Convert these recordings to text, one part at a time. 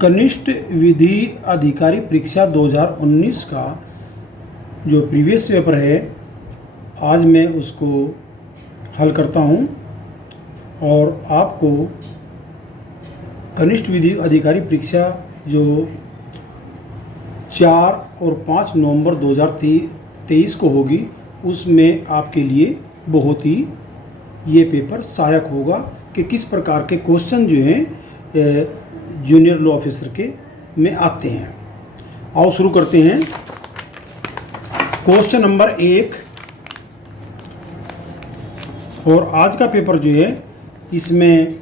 कनिष्ठ विधि अधिकारी परीक्षा 2019 का जो प्रीवियस पेपर है, आज मैं उसको हल करता हूँ और आपको कनिष्ठ विधि अधिकारी परीक्षा जो 4 और 5 नवंबर 2023 को होगी, उसमें आपके लिए बहुत ही ये पेपर सहायक होगा कि किस प्रकार के क्वेश्चन जो हैं जूनियर लॉ ऑफिसर के में आते हैं। आओ शुरू करते हैं। क्वेश्चन नंबर 1 और आज का पेपर जो है, इसमें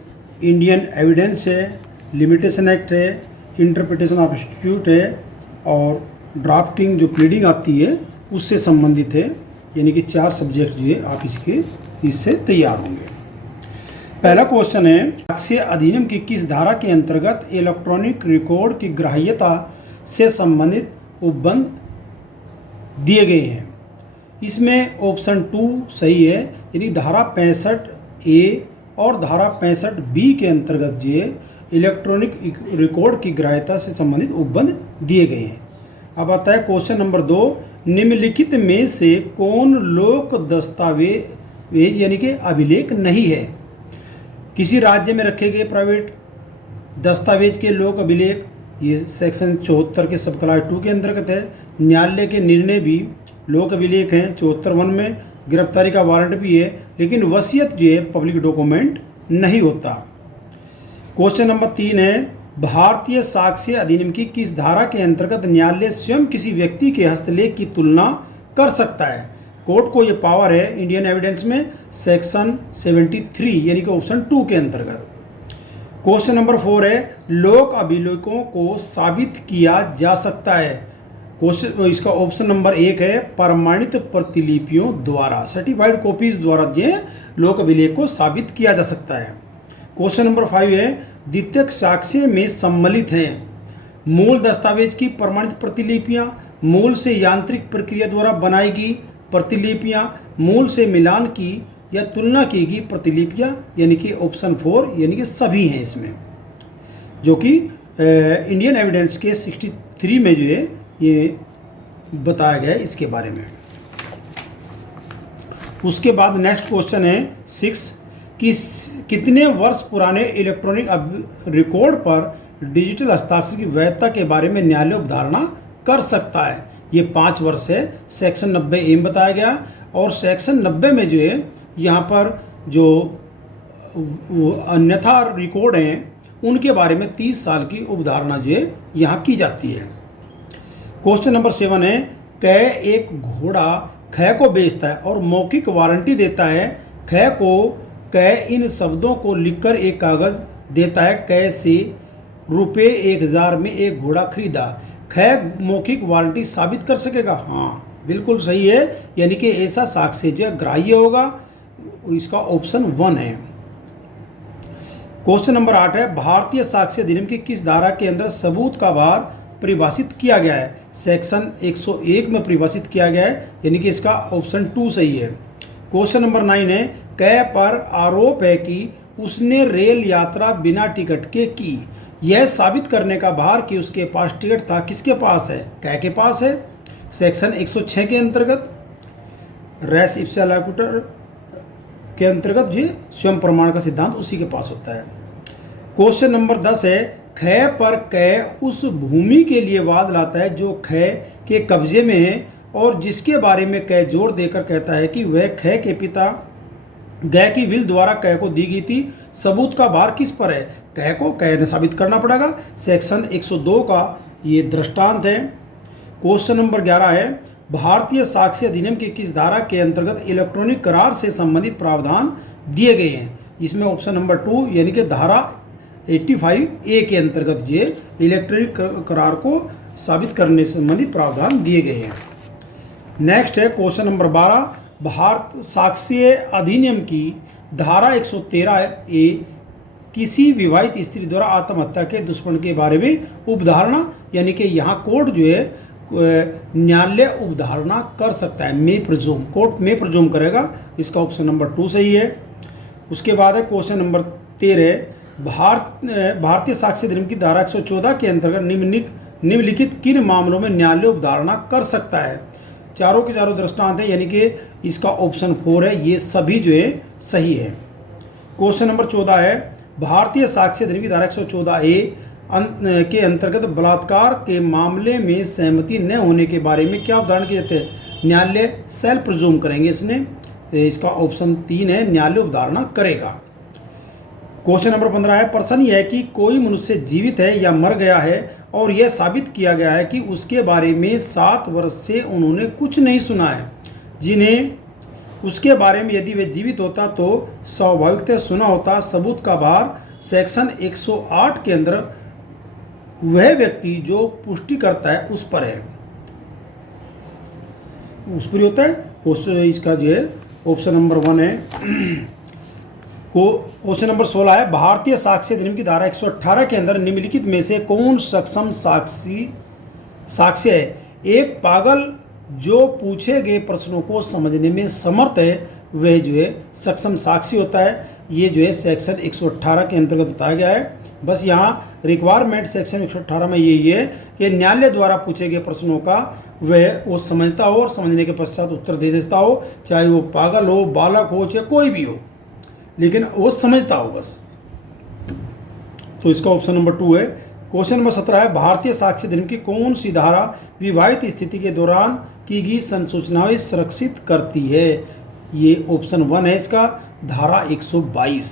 इंडियन एविडेंस है, लिमिटेशन एक्ट है, इंटरप्रिटेशन ऑफ इंस्टीट्यूट है और ड्राफ्टिंग जो प्लीडिंग आती है उससे संबंधित है। यानी कि 4 सब्जेक्ट जो है आप इससे तैयार होंगे। पहला क्वेश्चन है, साक्ष्य अधिनियम की किस धारा के अंतर्गत इलेक्ट्रॉनिक रिकॉर्ड की ग्राह्यता से संबंधित उपबंध दिए गए हैं? इसमें ऑप्शन 2 सही है, यानी धारा 65A और धारा 65B के अंतर्गत जो है इलेक्ट्रॉनिक रिकॉर्ड की ग्राह्यता से संबंधित उपबंध दिए गए हैं। अब आता है क्वेश्चन नंबर 2, निम्नलिखित में से कौन लोक दस्तावेज यानी कि अभिलेख नहीं है? किसी राज्य में रखे गए प्राइवेट दस्तावेज के लोक अभिलेख, ये सेक्शन 74 के सब क्लास 2 के अंतर्गत है। न्यायालय के निर्णय भी लोक अभिलेख हैं, 74(1) में गिरफ्तारी का वारंट भी है, लेकिन वसीयत जो है पब्लिक डॉक्यूमेंट नहीं होता। क्वेश्चन नंबर 3 है, भारतीय साक्ष्य अधिनियम की किस धारा के अंतर्गत न्यायालय स्वयं किसी व्यक्ति के हस्तलेख की तुलना कर सकता है? कोर्ट को ये पावर है इंडियन एविडेंस में सेक्शन 73 यानी कि ऑप्शन 2 के अंतर्गत। क्वेश्चन नंबर 4 है, लोक अभिलेखों को साबित किया जा सकता है? क्वेश्चन इसका ऑप्शन नंबर 1 है, प्रमाणित प्रतिलिपियों द्वारा, सर्टिफाइड कॉपीज द्वारा ये लोक अभिलेख को साबित किया जा सकता है। क्वेश्चन नंबर 5 है, द्वितीयक साक्ष्य में सम्मिलित हैं मूल दस्तावेज की प्रमाणित प्रतिलिपियां, मूल से यांत्रिक प्रक्रिया द्वारा बनाई गई प्रतिलिपियां, मूल से मिलान की या तुलना की गई प्रतिलिपियां, यानी कि ऑप्शन 4 यानी कि सभी हैं इसमें, जो कि इंडियन एविडेंस के 63 में जो है ये बताया गया है इसके बारे में। उसके बाद नेक्स्ट क्वेश्चन है 6 कि कितने वर्ष पुराने इलेक्ट्रॉनिक रिकॉर्ड पर डिजिटल हस्ताक्षर की वैधता के बारे में न्यायालय अवधारणा कर सकता है? ये 5 वर्ष है, सेक्शन 90A में बताया गया। और सेक्शन 90 में जो है यहाँ पर जो अन्यथा रिकॉर्ड हैं उनके बारे में 30 साल की अवधारणा जो है यहाँ की जाती है। क्वेश्चन नंबर 7 है, कै एक घोड़ा ख को बेचता है और मौखिक वारंटी देता है। ख को कै इन शब्दों को लिखकर एक कागज देता है। कै से रुपये 1000 में एक घोड़ा खरीदा। ख मौखिक वारंटी साबित कर सकेगा? हाँ, बिल्कुल सही है, यानी कि ऐसा साक्ष्य जो ग्राह्य होगा। इसका ऑप्शन 1 है। क्वेश्चन नंबर 8 है, भारतीय साक्ष्य अधिनियम की किस धारा के अंदर सबूत का भार परिभाषित किया गया है? सेक्शन 101 में परिभाषित किया गया है, यानी कि इसका ऑप्शन 2 सही है। क्वेश्चन नंबर 9 है, कै पर आरोप है कि उसने रेल यात्रा बिना टिकट के की। यह साबित करने का भार कि उसके पास टिकट था किसके पास है? कै के पास है। सेक्शन 106 के अंतर्गत रेस इप्सा लॉक्यूटर के अंतर्गत ये स्वयं प्रमाण का सिद्धांत उसी के पास होता है। क्वेश्चन नंबर 10 है, ख पर कै उस भूमि के लिए वाद लाता है जो ख के कब्जे में है और जिसके बारे में कै जोर देकर कहता है कि वह ख के पिता ग की विल द्वारा कै को दी गई थी। सबूत का भार किस पर है? कै को कै ने साबित करना पड़ेगा। सेक्शन 102 का ये दृष्टांत है। क्वेश्चन नंबर 11 है, भारतीय साक्ष्य अधिनियम की किस धारा के अंतर्गत इलेक्ट्रॉनिक करार से संबंधित प्रावधान दिए गए हैं? इसमें ऑप्शन नंबर 2 यानी कि धारा 85A के अंतर्गत ये इलेक्ट्रॉनिक करार को साबित करने से संबंधित प्रावधान दिए गए हैं। नेक्स्ट है क्वेश्चन नंबर 12, भारत साक्ष्य अधिनियम की धारा 113A किसी विवाहित स्त्री द्वारा आत्महत्या के दुष्कर्म के बारे में उपधारणा, यानी कि यहाँ कोर्ट जो है न्यायालय उपधारणा कर सकता है। मे प्रिज्यूम, कोर्ट में प्रिज्यूम करेगा। इसका ऑप्शन नंबर 2 सही है। उसके बाद है क्वेश्चन नंबर 13, भारतीय साक्ष्य अधिनियम की धारा 114 के अंतर्गत निम्नलिखित किन मामलों में न्यायालय अवधारणा कर सकता है? चारों के चारों दृष्टांत है, यानी कि इसका ऑप्शन 4 है, ये सभी जो है सही है। क्वेश्चन नंबर 14 है, भारतीय साक्ष्य अधिनियम की धारा 114A के अंतर्गत बलात्कार के मामले में सहमति न होने के बारे में क्या अवधारणा किए जाते हैं? न्यायालय सेल्फ प्रिज्यूम करेंगे इसने, इसका ऑप्शन 3 है, न्यायालय अवधारणा करेगा। क्वेश्चन नंबर 15 है, प्रश्न यह है कि कोई मनुष्य जीवित है या मर गया है और यह साबित किया गया है कि उसके बारे में 7 वर्ष से उन्होंने कुछ नहीं सुना है, जिन्हें उसके बारे में यदि वह जीवित होता तो स्वाभाविकतः सुना होता। सबूत का भार सेक्शन 108 के अंदर वह व्यक्ति जो पुष्टि करता है उस पर है, उस पर होता है। क्वेश्चन इसका जो है ऑप्शन नंबर 1 है। क्वेश्चन नंबर 16 है, भारतीय साक्ष्य अधिनियम की धारा 118 के अंदर निम्नलिखित में से कौन सक्षम साक्ष्य है? एक पागल जो पूछे गए प्रश्नों को समझने में समर्थ है वह जो है सक्षम साक्षी होता है। ये जो है सेक्शन 118 के अंतर्गत बताया गया है। बस यहाँ रिक्वायरमेंट सेक्शन 118 में यही है कि न्यायालय द्वारा पूछे गए प्रश्नों का वह वो समझता हो और समझने के पश्चात उत्तर दे देता हो, चाहे वो पागल हो, बालक हो, चाहे कोई भी हो, लेकिन वो समझता हो बस। तो इसका ऑप्शन नंबर 2 है। क्वेश्चन नंबर 17 है, भारतीय साक्ष्य अधिनियम की कौन सी धारा विवाहित स्थिति के दौरान की गई संसूचनाएं सुरक्षित करती है? ये ऑप्शन 1 है इसका, धारा 122।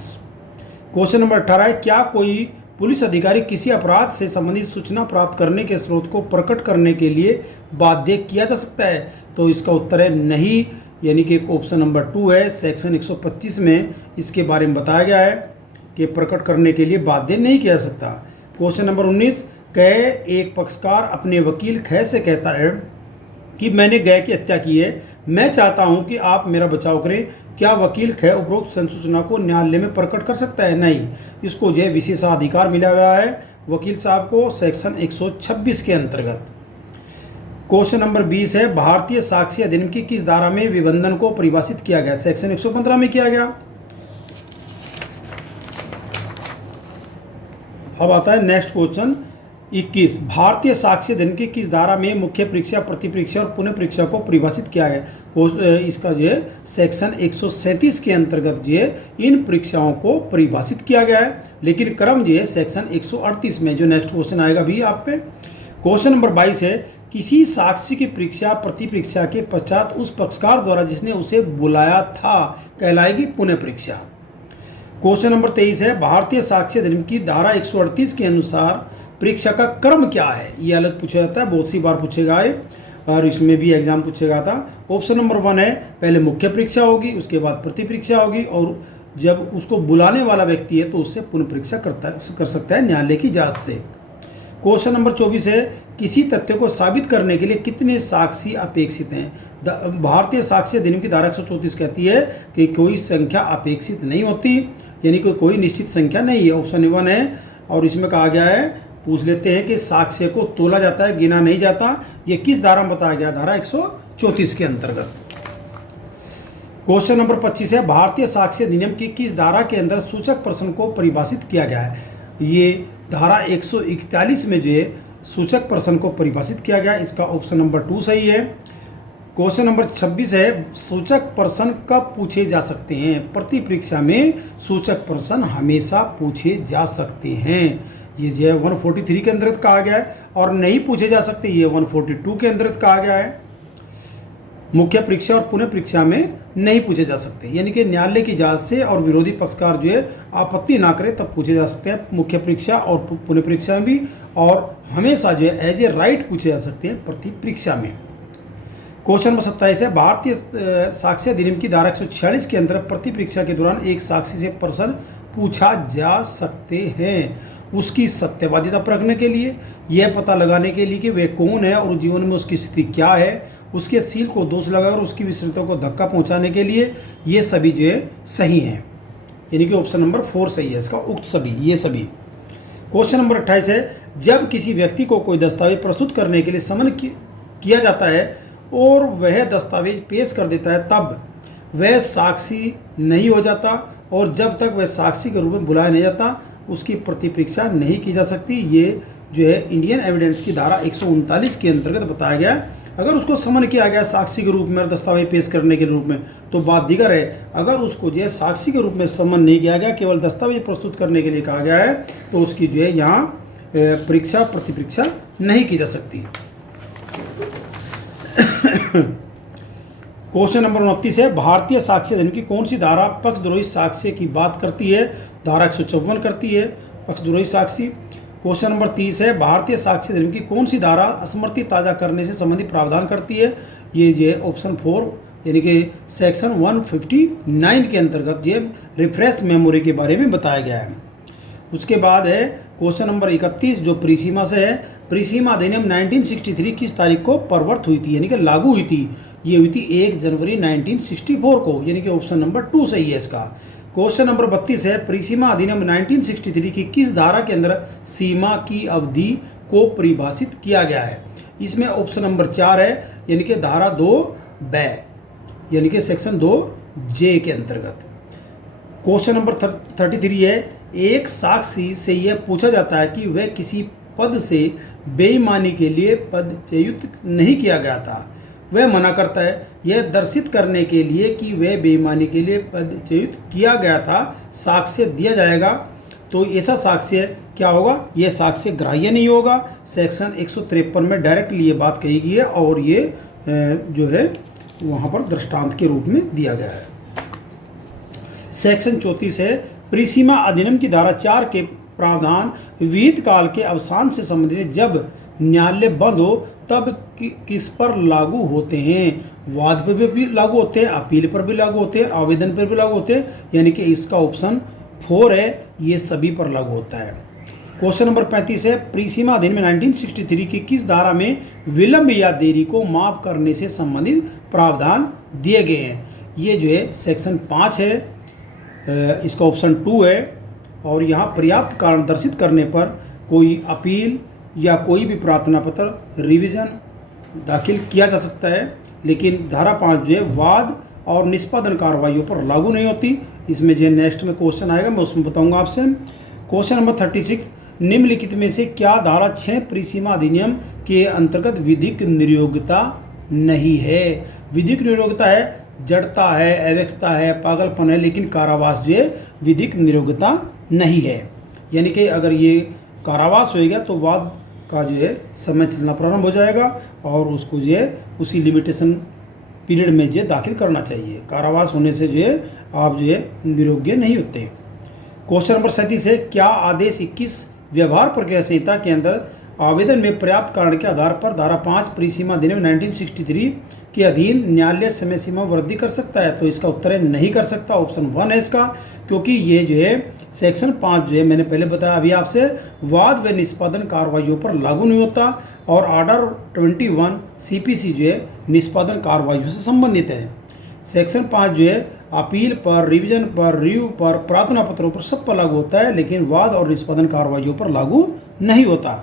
क्वेश्चन नंबर 18 है, क्या कोई पुलिस अधिकारी किसी अपराध से संबंधित सूचना प्राप्त करने के स्रोत को प्रकट करने के लिए बाध्य किया जा सकता है? तो इसका उत्तर है नहीं, यानी कि ऑप्शन नंबर 2 है। सेक्शन 125 में इसके बारे में बताया गया है कि प्रकट करने के लिए बाध्य नहीं किया जा सकता। क्वेश्चन नंबर 19, कै एक पक्षकार अपने वकील ख से कहता है कि मैंने गै की हत्या की है, मैं चाहता हूं कि आप मेरा बचाव करें। क्या वकील ख उपरोक्त संसूचना को न्यायालय में प्रकट कर सकता है? नहीं, इसको जो है विशेषाधिकार मिला हुआ है वकील साहब को सेक्शन 126 के अंतर्गत। क्वेश्चन नंबर 20 है, भारतीय साक्ष्य अधिनियम की किस धारा में विबंधन को परिभाषित किया गया? सेक्शन 115 में किया गया। अब आता है नेक्स्ट क्वेश्चन 21, भारतीय साक्ष्य अधिनियम की किस धारा में मुख्य परीक्षा, प्रतिपरीक्षा और पुनः परीक्षा को परिभाषित किया गया? इसका जो है सेक्शन 137 के अंतर्गत जो है इन परीक्षाओं को परिभाषित किया गया है, लेकिन क्रम जो है सेक्शन 138 में। जो नेक्स्ट क्वेश्चन आएगा भी आप पे। क्वेश्चन नंबर 22 है, किसी साक्षी की परीक्षा प्रतिपरीक्षा के पश्चात उस पक्षकार द्वारा जिसने उसे बुलाया था कहलाएगी पुनः परीक्षा। क्वेश्चन नंबर 23 है, भारतीय साक्ष्य अधिनियम की धारा 138 के अनुसार परीक्षा का क्रम क्या है? ये अलग पूछा जाता है, बहुत सी बार पूछेगा है और इसमें भी एग्जाम पूछेगा था। ऑप्शन नंबर 1 है, पहले मुख्य परीक्षा होगी, उसके बाद प्रतिपरीक्षा होगी, और जब उसको बुलाने वाला व्यक्ति है तो उससे पुनः परीक्षा कर सकता है न्यायालय की इजाजत से। क्वेश्चन नंबर 24 है, किसी तथ्य को साबित करने के लिए कितने साक्षी अपेक्षित हैं? भारतीय साक्ष्य अधिनियम की धारा 134 कहती है कि कोई संख्या अपेक्षित नहीं होती, यानी कोई निश्चित संख्या नहीं है। ऑप्शन 1 है, और इसमें कहा गया है, पूछ लेते हैं कि साक्ष्य को तोला जाता है, गिना नहीं जाता। ये किस धारा में बताया गया? धारा 134 के अंतर्गत। क्वेश्चन नंबर 25 है, भारतीय साक्ष्य अधिनियम की किस धारा के अंदर सूचक प्रश्न को परिभाषित किया गया है? ये धारा 141 में जो है सूचक प्रश्न को परिभाषित किया गया। इसका ऑप्शन नंबर 2 सही है। क्वेश्चन नंबर 26 है, सूचक प्रश्न कब पूछे जा सकते हैं? प्रतिपरीक्षा में सूचक प्रश्न हमेशा पूछे जा सकते हैं। ये जो है 143 के अंतर्गत कहा गया है, और नहीं पूछे जा सकते ये 142 के अंतर्गत कहा गया है। मुख्य परीक्षा और पुनः परीक्षा में नहीं पूछे जा सकते, यानी कि न्यायालय की इजाजत से और विरोधी पक्षकार जो है आपत्ति ना करे तब पूछे जा सकते हैं मुख्य परीक्षा और पुनः परीक्षा में भी, और हमेशा जो है एज ए राइट पूछे जा सकते हैं प्रति परीक्षा में। क्वेश्चन नंबर 27 है, भारतीय साक्ष्य अधिनियम की धारा 146 के अंतर्गत प्रति परीक्षा के दौरान एक साक्षी से प्रश्न पूछा जा सकते हैं उसकी सत्यवादिता परखने के लिए, यह पता लगाने के लिए कि वे कौन है और जीवन में उसकी स्थिति क्या है, उसके सील को दोष लगाकर उसकी विशेषताओं को धक्का पहुंचाने के लिए। ये सभी जो है सही हैं, यानी कि ऑप्शन नंबर 4 सही है इसका, उक्त सभी, ये सभी। क्वेश्चन नंबर 28 है, जब किसी व्यक्ति को कोई दस्तावेज प्रस्तुत करने के लिए समन किया जाता है और वह दस्तावेज पेश कर देता है तब वह साक्षी नहीं हो जाता, और जब तक वह साक्षी के रूप में बुलाया नहीं जाता उसकी प्रतिपरीक्षा नहीं की जा सकती। ये जो है इंडियन एविडेंस की धारा 139 के अंतर्गत बताया गया। अगर उसको समन किया गया साक्षी के रूप में और दस्तावेज पेश करने के रूप में तो बात दीगर है। अगर उसको जो है साक्षी के रूप में समन नहीं किया गया, केवल दस्तावेज प्रस्तुत करने के लिए कहा गया है, तो उसकी जो है यहाँ प्रतिपरीक्षा नहीं की जा सकती। क्वेश्चन नंबर 29 है, भारतीय साक्ष्य अधिनियम की कौन सी धारा पक्षद्रोही साक्ष्य की बात करती है? धारा 154 करती है पक्षद्रोही साक्षी। क्वेश्चन नंबर 30 है, भारतीय साक्ष्य अधिनियम की कौन सी धारा स्मृति ताज़ा करने से संबंधित प्रावधान करती है? ये ऑप्शन 4 यानी कि सेक्शन 159 के अंतर्गत ये रिफ्रेश मेमोरी के बारे में बताया गया है। उसके बाद है क्वेश्चन नंबर 31 जो प्रीसीमा से है। प्रीसीमा अधिनियम 1963 किस तारीख को प्रवर्त हुई थी यानी कि लागू हुई थी? ये हुई थी 1 जनवरी 1964 को, यानी कि ऑप्शन नंबर 2 सही है इसका। क्वेश्चन नंबर 32 है, प्रीसीमा अधिनियम 1963 की किस धारा के अंदर सीमा की अवधि को परिभाषित किया गया है? इसमें ऑप्शन नंबर 4 है यानी कि धारा 2 यानी कि सेक्शन 2J के अंतर्गत। क्वेश्चन नंबर 33 है, एक साक्षी से यह पूछा जाता है कि वह किसी पद से बेईमानी के लिए पदच्युत नहीं किया गया था। वह मना करता है यह दर्शित करने के लिए कि वह बेईमानी के लिए पदच्युत किया गया था साक्ष्य दिया जाएगा। तो ऐसा साक्ष्य क्या होगा? यह साक्ष्य ग्राह्य नहीं होगा। सेक्शन 153 में डायरेक्टली ये बात कही गई है और ये जो है वहाँ पर दृष्टांत के रूप में दिया गया है। सेक्शन 34 है, प्रीसीमा अधिनियम की धारा 4 के प्रावधान विहित काल के अवसान से संबंधित है। जब न्यायालय बंद हो तब किस पर लागू होते हैं? वाद पर भी लागू होते हैं, अपील पर भी लागू होते हैं, आवेदन पर भी लागू होते हैं, यानी कि इसका ऑप्शन 4 है, ये सभी पर लागू होता है। क्वेश्चन नंबर 35 है, प्रीसीमा अधिनियम 1963 की किस धारा में विलंब या देरी को माफ करने से संबंधित प्रावधान दिए गए हैं? ये जो है सेक्शन 5 है, इसका ऑप्शन 2 है। और यहाँ पर्याप्त कारण दर्शित करने पर कोई अपील या कोई भी प्रार्थना पत्र रिवीजन दाखिल किया जा सकता है, लेकिन धारा 5 जो है वाद और निष्पादन कार्रवाइयों पर लागू नहीं होती। इसमें जो नेक्स्ट में क्वेश्चन आएगा मैं उसमें बताऊंगा आपसे। क्वेश्चन नंबर 36, निम्नलिखित में से क्या धारा 6 प्रीसीमा अधिनियम के अंतर्गत विधिक नियोग्यता नहीं है? विधिक नियोग्यता है जड़ता है, अव्यवस्था है, पागलपन है, लेकिन कारावास जो है विधिक नियोग्यता नहीं है। यानी कि अगर ये कारावास होएगा तो वाद का जो है समय चलना प्रारंभ हो जाएगा और उसको जो है उसी लिमिटेशन पीरियड में जो है दाखिल करना चाहिए। कारावास होने से जो है आप जो है नियोग्य नहीं होते। क्वेश्चन नंबर 37 है, क्या आदेश 21 व्यवहार प्रक्रिया संहिता के अंदर आवेदन में पर्याप्त कारण के आधार पर धारा 5 प्रीसीमा अधिनियम 1963 के अधीन न्यायालय समय सीमा वृद्धि कर सकता है? तो इसका उत्तर है नहीं कर सकता, ऑप्शन 1 है इसका, क्योंकि ये जो है सेक्शन 5 जो है मैंने पहले बताया अभी आपसे वाद व निष्पादन कार्रवाइयों पर लागू नहीं होता और ऑर्डर 21 CPC जो है निष्पादन कार्रवाइयों से संबंधित है। सेक्शन 5 जो है अपील पर, रिवीजन पर, रिव्यू पर, प्रार्थना पत्रों पर सब पर लागू होता है, लेकिन वाद और निष्पादन कार्रवाइयों पर लागू नहीं होता।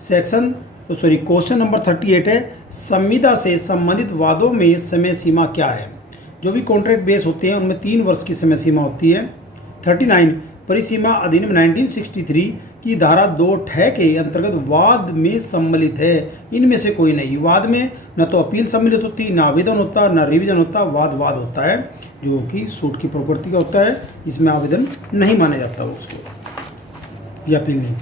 क्वेश्चन नंबर 38 है, संविदा से संबंधित वादों में समय सीमा क्या है? जो भी कॉन्ट्रैक्ट बेस होते हैं उनमें 3 वर्ष की समय सीमा होती है। 39, परिसीमा अधिनियम 1963 की धारा 2 के अंतर्गत वाद में सम्मिलित है। इनमें से कोई नहीं। वाद में न तो अपील सम्मिलित होती, न आवेदन होता, न रिवीजन होता, वाद होता है जो कि सूट की प्रकृति का होता है। इसमें आवेदन नहीं माना जाता उसको या अपील नहीं।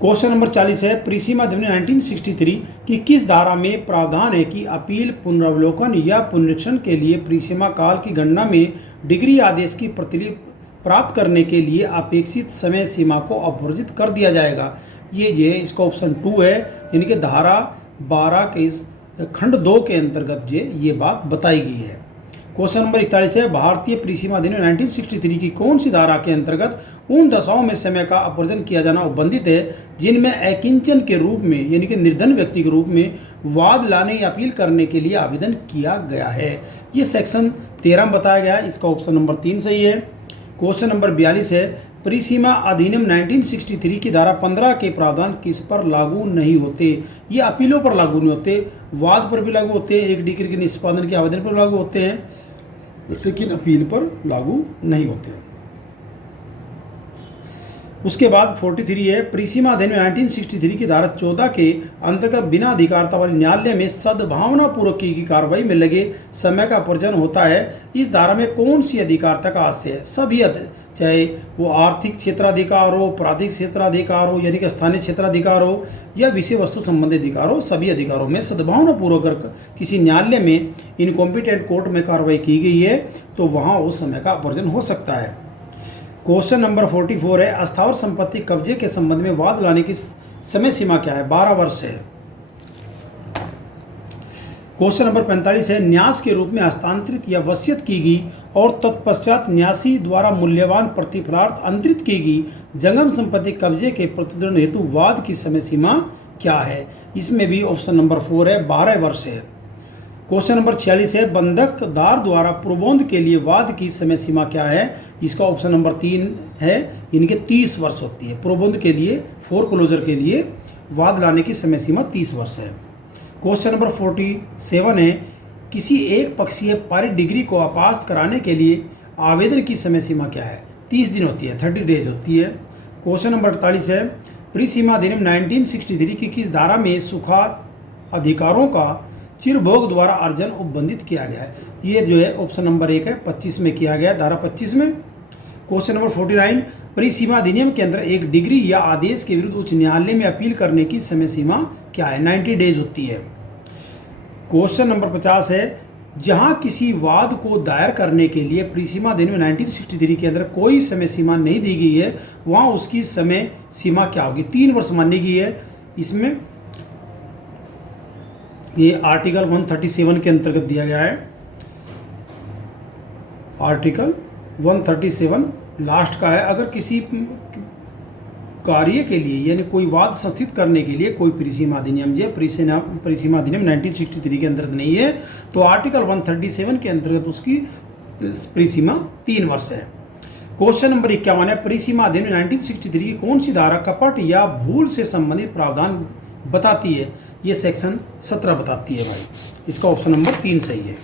क्वेश्चन नंबर 40 है, प्रीसीमा अधिनियम 1963 की किस धारा में प्रावधान है कि अपील, पुनरावलोकन या पुनरीक्षण के लिए प्रीसीमा काल की गणना में डिग्री आदेश की प्रतिलिपि प्राप्त करने के लिए अपेक्षित समय सीमा को अवर्जित कर दिया जाएगा? ये जो है इसका ऑप्शन 2 है, यानी कि धारा 12 के खंड 2 के अंतर्गत जो ये बात बताई गई है। क्वेश्चन नंबर 41 है, भारतीय प्रीसीमा अधिनियम 1963 की कौन सी धारा के अंतर्गत उन दशाओं में समय का अपवर्जन किया जाना उपबंधित है जिनमें अकिंचन के रूप में यानी कि निर्धन व्यक्ति के रूप में वाद लाने या अपील करने के लिए आवेदन किया गया है? ये सेक्शन 13 में बताया गया है, इसका ऑप्शन नंबर 3 सही है। क्वेश्चन नंबर 42 है, प्रीसीमा अधिनियम 1963 की धारा 15 के प्रावधान किस पर लागू नहीं होते? ये अपीलों पर लागू नहीं होते, वाद पर भी लागू होते हैं, एक डिग्री के निष्पादन के आवेदन पर लागू होते हैं, लेकिन अपील पर लागू नहीं होते। उसके बाद 43 है, परिसीमा अधिनियम 1963 की धारा 14 के अंतर्गत बिना अधिकारता वाले न्यायालय में सद्भावना पूर्वक की गई कार्रवाई में लगे समय का प्रयोजन होता है। इस धारा में कौन सी अधिकारता का आशय है? सभी चाहे वो आर्थिक क्षेत्राधिकार हो, आपराधिक क्षेत्राधिकार हो यानी कि स्थानीय क्षेत्राधिकार हो, या विषय वस्तु संबंधी अधिकार हो, सभी अधिकारों में सद्भावना पूर्वक अगर किसी न्यायालय में इनकॉम्पिटेंट कोर्ट में कार्रवाई की गई है तो वहाँ उस समय का प्रयोजन हो सकता है। क्वेश्चन नंबर 44 है, अस्थावर संपत्ति कब्जे के संबंध में वाद लाने की समय सीमा क्या है? 12 वर्ष है। क्वेश्चन नंबर 45 है, न्यास के रूप में हस्तांतरित या वसीयत की गई और तत्पश्चात न्यासी द्वारा मूल्यवान प्रतिफलार्थ अंतरित की गई जंगम संपत्ति कब्जे के प्रतिद्वंद हेतु वाद की समय सीमा क्या है? इसमें भी ऑप्शन नंबर 4 है, 12 वर्ष है। क्वेश्चन नंबर 46 है, बंधकदार द्वारा प्रोबोध के लिए वाद की समय सीमा क्या है? इसका ऑप्शन नंबर 3 है, इनके 30 वर्ष होती है। प्रोबोध के लिए, फोर क्लोजर के लिए वाद लाने की समय सीमा 30 वर्ष है। क्वेश्चन नंबर 47 है, किसी एक पक्षीय पारित डिग्री को अपास्त कराने के लिए आवेदन की समय सीमा क्या है? 30 दिन होती है, 30 डेज होती है। क्वेश्चन नंबर 48 है, परिसीमा अधिनियम 1963 की किस धारा में सुखा अधिकारों का चिरभोग द्वारा अर्जन उपबंधित किया गया है? ये जो है ऑप्शन नंबर 1 है, 25 में किया गया, धारा 25 में। क्वेश्चन नंबर 49, परिसीमा अधिनियम के अंदर एक डिग्री या आदेश के विरुद्ध उच्च न्यायालय में अपील करने की समय सीमा क्या है? 90 डेज होती है। क्वेश्चन नंबर 50 है, जहां किसी वाद को दायर करने के लिए परिसीमा अधिनियम 1963 के अंदर कोई समय सीमा नहीं दी गई है, वहां उसकी समय सीमा क्या होगी? 3 वर्ष मानी गई है। इसमें ये आर्टिकल 137 के अंतर्गत दिया गया है। आर्टिकल 137 लास्ट का है। अगर किसी कार्य के लिए यानी कोई वाद संस्थित करने के लिए कोई परिसीमा अधिनियम जो परिसीमा अधिनियम 1963 के अंतर्गत नहीं है तो आर्टिकल 137 के अंतर्गत उसकी परिसीमा 3 वर्ष है। क्वेश्चन नंबर 51 है, परिसीमा अधिनियम 1963 की कौन सी धारा कपट या भूल से संबंधित प्रावधान बताती है? ये सेक्शन 17 बताती है भाई। इसका ऑप्शन नंबर 3 सही है।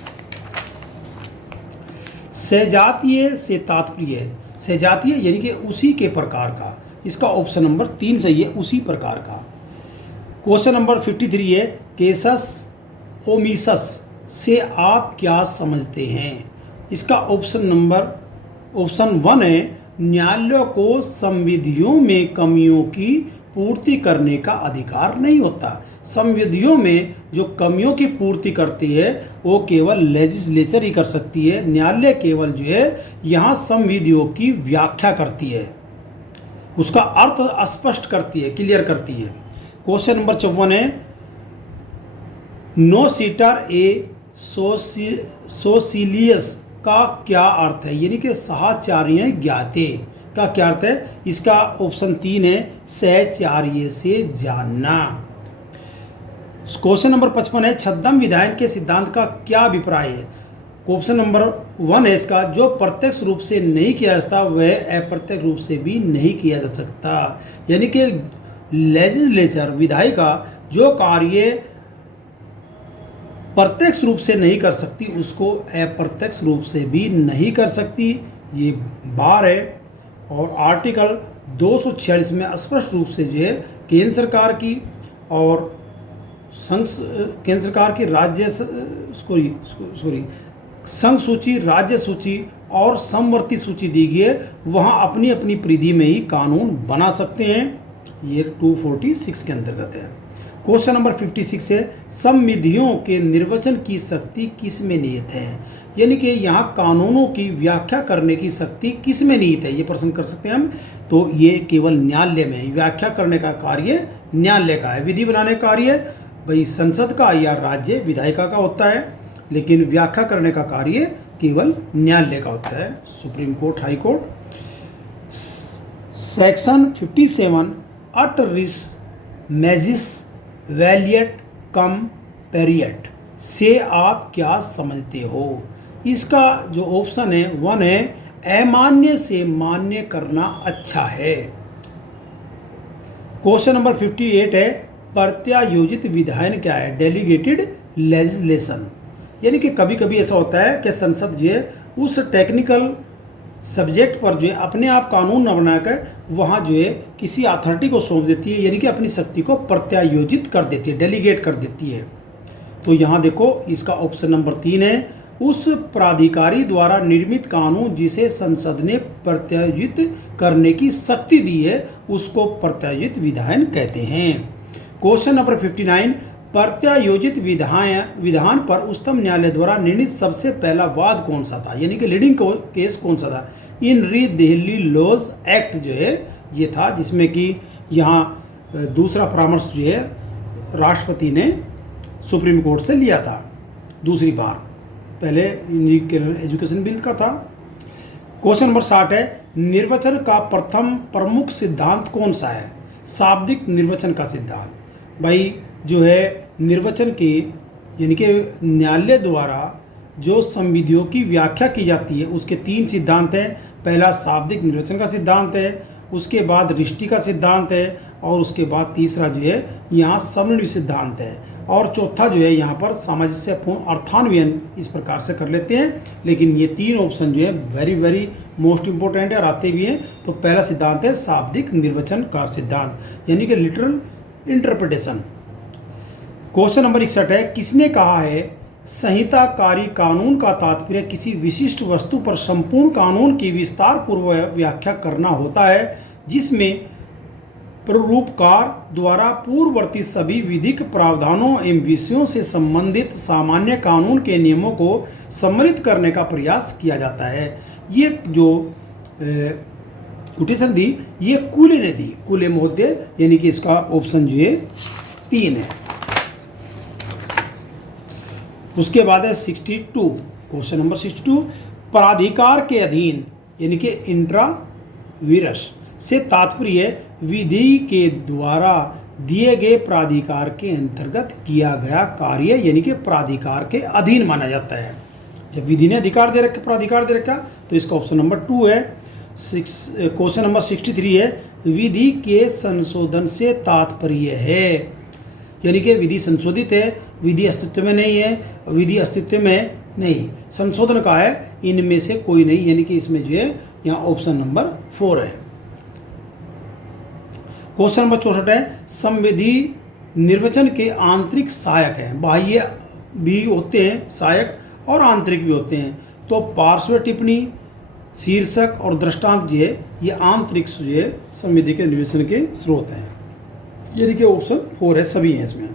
सजातीय से तात्पर्य, सजातीय यानी कि उसी के प्रकार का, इसका ऑप्शन नंबर 3 सही है, उसी प्रकार का। क्वेश्चन नंबर 53 है, केसस ओमिसस से आप क्या समझते हैं? इसका ऑप्शन 1 है, न्यायालय को संविधियों में कमियों की पूर्ति करने का अधिकार नहीं होता। संविधियों में जो कमियों की पूर्ति करती है वो केवल लेजिस्लेचर ही कर सकती है। न्यायालय केवल जो है यहाँ संविधियों की व्याख्या करती है, उसका अर्थ स्पष्ट करती है, क्लियर करती है। क्वेश्चन नंबर 54 है, नो सीटर ए सोसिलियस का क्या अर्थ है? यानी कि साहचर्य ज्ञाते का क्या अर्थ है? इसका ऑप्शन 3 है, सहचर्य से जानना। क्वेश्चन नंबर 55 है, छद्म विधायन के सिद्धांत का क्या अभिप्राय है? ऑप्शन नंबर 1 है इसका, जो प्रत्यक्ष रूप से नहीं किया जा सकता वह अप्रत्यक्ष रूप से भी नहीं किया जा सकता। यानी कि लेजिस्लेचर विधायिका का जो कार्य प्रत्यक्ष रूप से नहीं कर सकती उसको अप्रत्यक्ष रूप से भी नहीं कर सकती। ये बार है। और आर्टिकल 246 में स्पष्ट रूप से जो है केंद्र सरकार की और केंद्र सरकार की संघ सूची, राज्य सूची और समवर्ती सूची दी गई है, वहाँ अपनी अपनी परिधि में ही कानून बना सकते हैं। ये 246 के अंतर्गत है। क्वेश्चन नंबर 56 है, संविधियों के निर्वचन की शक्ति किस में निहित है? यानी कि यहाँ कानूनों की व्याख्या करने की शक्ति किस में निहित है, ये प्रश्न कर सकते हैं हम। तो ये केवल न्यायालय में, व्याख्या करने का कार्य न्यायालय का है। विधि बनाने का कार्य भाई संसद का या राज्य विधायिका का होता है, लेकिन व्याख्या करने का कार्य केवल न्यायालय का होता है, supreme court, high court. Section 57 अट रिस मैजिस वैलियट कम पेरियट से आप क्या समझते हो? इसका जो ऑप्शन है 1 है, अमान्य से मान्य करना अच्छा है। क्वेश्चन नंबर 58 है, प्रत्यायोजित विधायन क्या है? Delegated legislation. यानी कि कभी कभी ऐसा होता है कि संसद जो है उस टेक्निकल सब्जेक्ट पर जो है अपने आप कानून न बनाकर वहाँ जो है किसी अथॉरिटी को सौंप देती है, यानी कि अपनी शक्ति को प्रत्यायोजित कर देती है, डेलीगेट कर देती है। तो यहाँ देखो इसका ऑप्शन नंबर 3 है, उस प्राधिकारी द्वारा निर्मित कानून जिसे संसद ने प्रत्यायोजित करने की शक्ति दी है उसको प्रत्यायोजित विधान कहते हैं। क्वेश्चन नंबर 59, प्रत्यायोजित विधान पर उच्चतम न्यायालय द्वारा निर्णीत सबसे पहला वाद कौन सा था, यानी कि लीडिंग केस कौन सा था। इन री दिल्ली लॉज एक्ट जो है ये था, जिसमें कि यहाँ दूसरा परामर्श जो है राष्ट्रपति ने सुप्रीम कोर्ट से लिया था दूसरी बार, पहले एजुकेशन बिल का था। क्वेश्चन नंबर 60 है, निर्वाचन का प्रथम प्रमुख सिद्धांत कौन सा है। शाब्दिक निर्वाचन का सिद्धांत। भाई जो है निर्वाचन के यानी कि न्यायालय द्वारा जो संविधियों की व्याख्या की जाती है उसके 3 सिद्धांत हैं। पहला शाब्दिक निर्वाचन का सिद्धांत है, उसके बाद रिष्टि का सिद्धांत है, और उसके बाद तीसरा जो है यहाँ समन्वय सिद्धांत है, और चौथा जो है यहाँ पर सामंजस्यपूर्ण अर्थान्वयन। इस प्रकार से कर लेते हैं, लेकिन ये 3 ऑप्शन जो है वेरी वेरी मोस्ट इंपॉर्टेंट है और आते भी हैं। तो पहला सिद्धांत है शाब्दिक निर्वाचन का सिद्धांत, यानी कि लिटरल इंटरप्रिटेशन। क्वेश्चन नंबर 61 है, किसने कहा है संहिताकारी कानून का तात्पर्य किसी विशिष्ट वस्तु पर संपूर्ण कानून की विस्तार पूर्वक व्याख्या करना होता है, जिसमें प्ररूपकार द्वारा पूर्ववर्ती सभी विधिक प्रावधानों एवं विषयों से संबंधित सामान्य कानून के नियमों को सम्मिलित करने का प्रयास किया जाता है। ये जो कोटेशन दी ये कूले ने दी, कूले महोदय, यानी कि इसका ऑप्शन जो है 3 है। उसके बाद है 62, क्वेश्चन नंबर 62, प्राधिकार के अधीन यानी कि इंट्रावीरस से तात्पर्य विधि के द्वारा दिए गए प्राधिकार के अंतर्गत किया गया कार्य, यानी कि प्राधिकार के अधीन माना जाता है। जब विधि ने अधिकार दे रखा, प्राधिकार दे रखा, तो इसका ऑप्शन नंबर 2 है। क्वेश्चन नंबर 63 है, विधि के संशोधन से तात्पर्य है, यानी कि विधि संशोधित है, विधि अस्तित्व में नहीं है, विधि अस्तित्व में नहीं, संशोधन का है, इनमें से कोई नहीं, यानी कि इसमें जो है यहाँ ऑप्शन नंबर 4 है। क्वेश्चन नंबर 64 है, संविधि निर्वाचन के आंतरिक सहायक हैं, बाह्य भी होते हैं सहायक और आंतरिक भी होते हैं। तो पार्श्व टिप्पणी, शीर्षक और दृष्टांत जो है ये आंतरिक जो है संविधि के निर्वाचन के स्रोत हैं, यानी कि ऑप्शन 4 है, सभी हैं इसमें।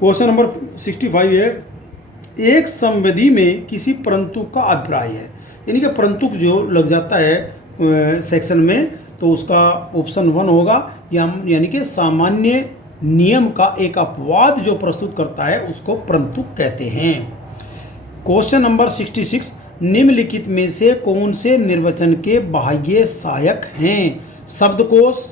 क्वेश्चन नंबर 65 है, एक संविधि में किसी परंतु का अभिप्राय है, यानी कि परंतु जो लग जाता है सेक्शन में, तो उसका ऑप्शन 1 होगा, यानी कि सामान्य नियम का एक अपवाद जो प्रस्तुत करता है उसको परंतु कहते हैं। क्वेश्चन नंबर 66, निम्नलिखित में से कौन से निर्वचन के बाह्य सहायक हैं। शब्दकोश,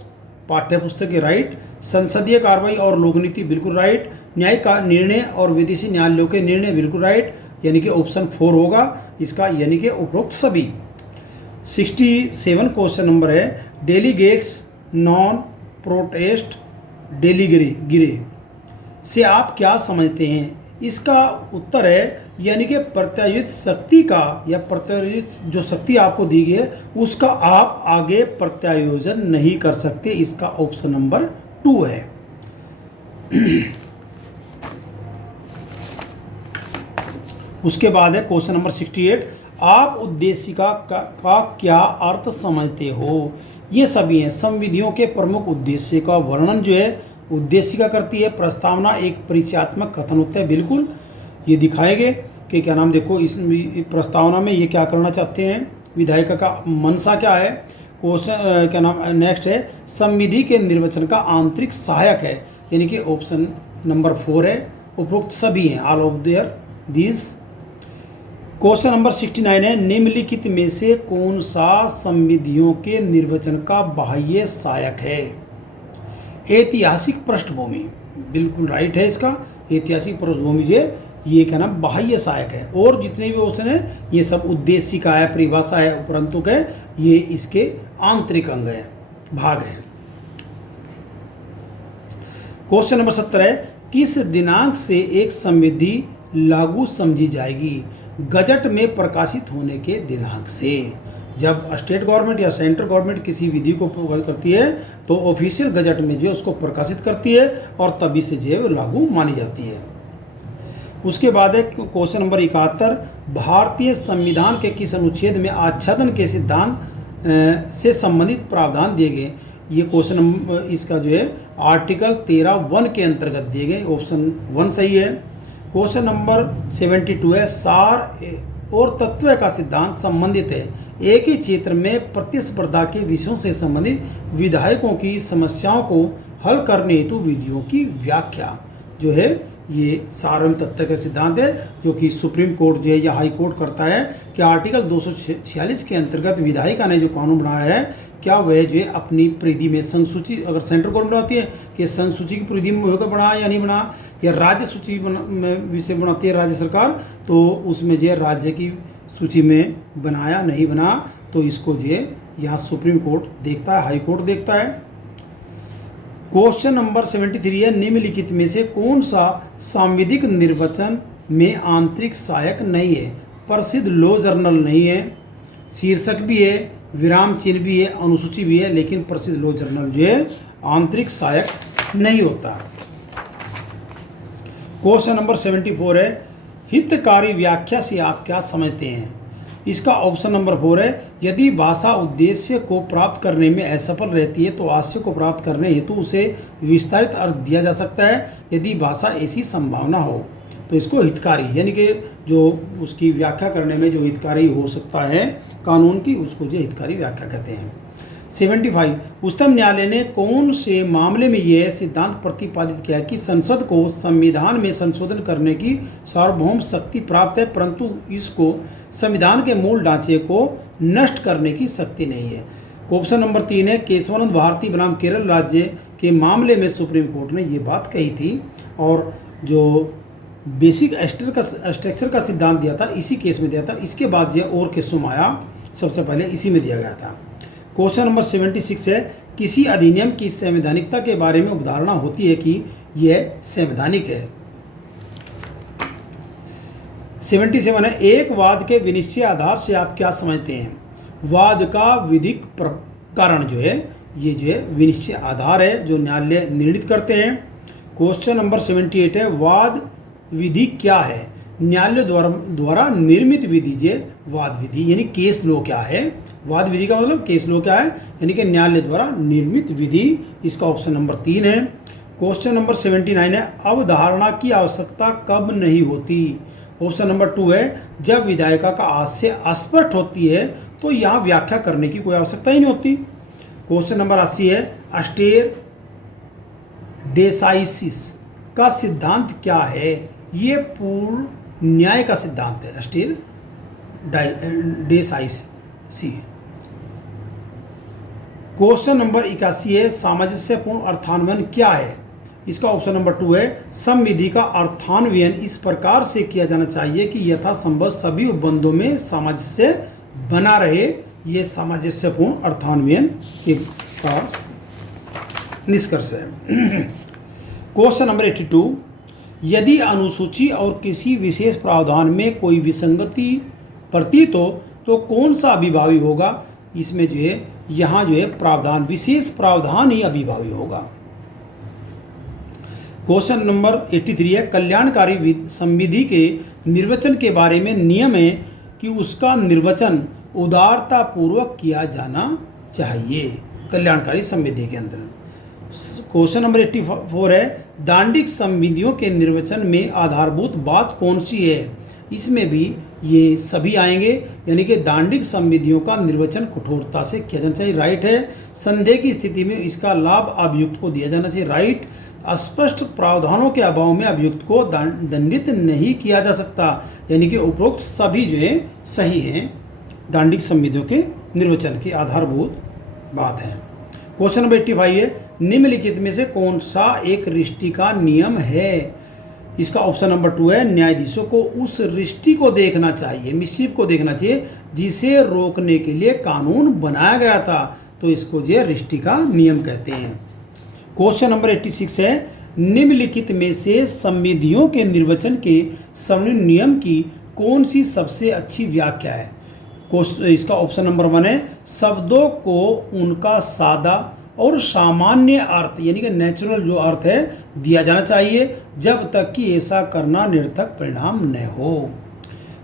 पाठ्यपुस्तक के राइट, संसदीय कार्रवाई और लोकनीति बिल्कुल राइट, न्यायिक का निर्णय और विदेशी न्यायालयों के निर्णय बिल्कुल राइट, यानी कि ऑप्शन 4 होगा इसका, यानी कि उपरोक्त सभी। 67 क्वेश्चन नंबर है, डेलीगेट्स नॉन प्रोटेस्ट डेलीगिरे से आप क्या समझते हैं। इसका उत्तर है, यानी कि प्रत्यायोजित शक्ति का या प्रत्यायोजित जो शक्ति आपको दी गई है उसका आप आगे प्रत्यायोजन नहीं कर सकते, इसका ऑप्शन नंबर 2 है। उसके बाद है क्वेश्चन नंबर 68, आप उद्देशिका का क्या अर्थ समझते हो। ये सभी हैं। संविधियों के प्रमुख उद्देश्य का वर्णन जो है उद्देशिका करती है। प्रस्तावना एक परिचयात्मक कथन होता है, बिल्कुल ये दिखाएंगे कि क्या नाम, देखो इस प्रस्तावना में ये क्या करना चाहते हैं, विधायिका का मनसा क्या है। क्वेश्चन क्या नाम नेक्स्ट है, संविधि के निर्वचन का आंतरिक सहायक है, यानी कि ऑप्शन नंबर 4 है, उपरोक्त सभी हैं, all of their these. Question number 69 है, निम्नलिखित में से कौन सा संविधियों के निर्वचन का बाह्य सहायक है। ऐतिहासिक पृष्ठभूमि बिल्कुल राइट है इसका, ऐतिहासिक पृष्ठभूमि जो ये क्या नाम बाह्य सहायक है, और जितने भी ऑप्शन है ये सब उद्देशिका है, परिभाषा है, उपरंतु के ये इसके आंतरिक अंग है, भाग है। क्वेश्चन नंबर 70 है, किस दिनांक से एक संविधि लागू समझी जाएगी। गजट में प्रकाशित होने के दिनांक से। जब स्टेट गवर्नमेंट या सेंट्रल गवर्नमेंट किसी विधि को करती है तो ऑफिशियल गजट में जो है उसको प्रकाशित करती है और तभी से जो है वो लागू मानी जाती है। उसके बाद है क्वेश्चन नंबर 71, भारतीय संविधान के किस अनुच्छेद में आच्छादन के सिद्धांत से संबंधित प्रावधान दिए गए। ये क्वेश्चन नंबर इसका जो है आर्टिकल 13(1) के अंतर्गत दिए गए, ऑप्शन 1 सही है। क्वेश्चन नंबर 72 है, सार और तत्व का सिद्धांत संबंधित है एक ही क्षेत्र में प्रतिस्पर्धा के विषयों से संबंधित विधायकों की समस्याओं को हल करने हेतु विधियों की व्याख्या। जो है ये सार एवं तत्व का सिद्धांत है जो कि सुप्रीम कोर्ट जो है या हाई कोर्ट करता है कि आर्टिकल 246 के अंतर्गत विधायिका ने जो कानून बनाया है क्या वह जो है अपनी परिधि में संघ सूची, अगर सेंट्रल गवर्नमेंट बनाती है कि संघ सूची की परिधि में होकर बना या नहीं बना, या राज्य सूची में विषय बनाती है राज्य सरकार तो उसमें जो है राज्य की सूची में बनाया नहीं बना, तो इसको जो है यहाँ सुप्रीम कोर्ट देखता है, हाई कोर्ट देखता है। क्वेश्चन नंबर 73 है, निम्नलिखित में से कौन सा सांविधिक निर्वचन में आंतरिक सहायक नहीं है। प्रसिद्ध लॉ जर्नल नहीं है, शीर्षक भी है, विराम चिन्ह भी है, अनुसूची भी है, लेकिन प्रसिद्ध लॉ जर्नल जो है आंतरिक सहायक नहीं होता। क्वेश्चन नंबर 74 है, हितकारी व्याख्या से आप क्या समझते हैं। इसका ऑप्शन नंबर 4 है, यदि भाषा उद्देश्य को प्राप्त करने में असफल रहती है तो आशय को प्राप्त करने हेतु उसे विस्तारित अर्थ दिया जा सकता है। यदि भाषा ऐसी संभावना हो तो इसको हितकारी, यानी कि जो उसकी व्याख्या करने में जो हितकारी हो सकता है कानून की, उसको जो हितकारी व्याख्या कहते हैं। 75, उच्चतम न्यायालय ने कौन से मामले में यह सिद्धांत प्रतिपादित किया कि संसद को संविधान में संशोधन करने की सार्वभौम शक्ति प्राप्त है परंतु इसको संविधान के मूल ढांचे को नष्ट करने की शक्ति नहीं है। ऑप्शन नंबर 3 है, केशवानंद भारती बनाम केरल राज्य के मामले में सुप्रीम कोर्ट ने ये बात कही थी और जो बेसिक स्ट्रक्चर का सिद्धांत दिया था इसी केस में दिया था, इसके बाद यह और केसों में आया, सबसे पहले इसी में दिया गया था। क्वेश्चन नंबर 76 है, किसी अधिनियम की संवैधानिकता के बारे में अवधारणा होती है कि यह संवैधानिक है। 77 है, एक वाद के विनिश्चय आधार से आप क्या समझते हैं। वाद का विधिक कारण जो है ये जो है विनिश्चय आधार है जो न्यायालय निर्णित करते हैं। क्वेश्चन नंबर 78 है, वाद विधि क्या है। न्यायालय द्वारा निर्मित विधि जो वाद विधि यानी केस लॉ क्या है। वाद विधि का मतलब केस लॉ क्या है, यानी कि न्यायालय द्वारा निर्मित विधि। इसका ऑप्शन नंबर 3 है। क्वेश्चन नंबर 79 है, अवधारणा की आवश्यकता कब नहीं होती। ऑप्शन नंबर 2 है, जब विधायिका का आशय अस्पष्ट होती है तो यहाँ व्याख्या करने की कोई आवश्यकता ही नहीं होती। क्वेश्चन नंबर 80 है, अस्टेर डेसाइसिस का सिद्धांत क्या है। ये पूर्ण न्याय का सिद्धांत है, अस्टेर डेसाइसी। क्वेश्चन नंबर 81 है, सामंजस्यपूर्ण अर्थान्वयन क्या है। इसका ऑप्शन नंबर 2 है, संविधि का अर्थान्वयन इस प्रकार से किया जाना चाहिए कि यथासंभव सभी उपबंधों में सामंजस्य बना रहे। ये सामंजस्यपूर्ण अर्थान्वयन का निष्कर्ष है। क्वेश्चन नंबर 82, यदि अनुसूची और किसी विशेष प्रावधान में कोई विसंगति प्रतीत हो तो कौन सा अभिभावी होगा। इसमें जो है यहाँ जो है प्रावधान, विशेष प्रावधान ही अभिभावी होगा। क्वेश्चन नंबर 83 है, कल्याणकारी संविधि के निर्वचन के बारे में नियम है कि उसका निर्वचन उदारता पूर्वक किया जाना चाहिए कल्याणकारी संविधि के अंतर्गत। क्वेश्चन नंबर 84 है, दांडिक संविधियों के निर्वचन में आधारभूत बात कौन सी है। इसमें भी ये सभी आएंगे, यानी कि दांडिक संविधियों का निर्वचन कठोरता से किया जाना चाहिए, राइट है। संदेह की स्थिति में इसका लाभ अभियुक्त को दिया जाना चाहिए, राइट। स्पष्ट प्रावधानों के अभाव में अभियुक्त को दंडित नहीं किया जा सकता, यानी कि उपरोक्त सभी जो है सही हैं, दांडिक संविधियों के निर्वचन की आधारभूत बात है। क्वेश्चन नंबर 85 है, निम्नलिखित में से कौन सा एक रिष्टि का नियम है। इसका ऑप्शन नंबर 2 है, न्यायाधीशों को उस रिष्टि को देखना चाहिए, मिसचिफ को देखना चाहिए जिसे रोकने के लिए कानून बनाया गया था, तो इसको जो रिष्टि का नियम कहते हैं। क्वेश्चन नंबर 86 है, निम्नलिखित में से संविधियों के निर्वचन के समन्वय नियम की कौन सी सबसे अच्छी व्याख्या है। इसका ऑप्शन नंबर 1 है, शब्दों को उनका सादा और सामान्य अर्थ यानी कि नेचुरल जो अर्थ है दिया जाना चाहिए जब तक कि ऐसा करना निरर्थक परिणाम न हो।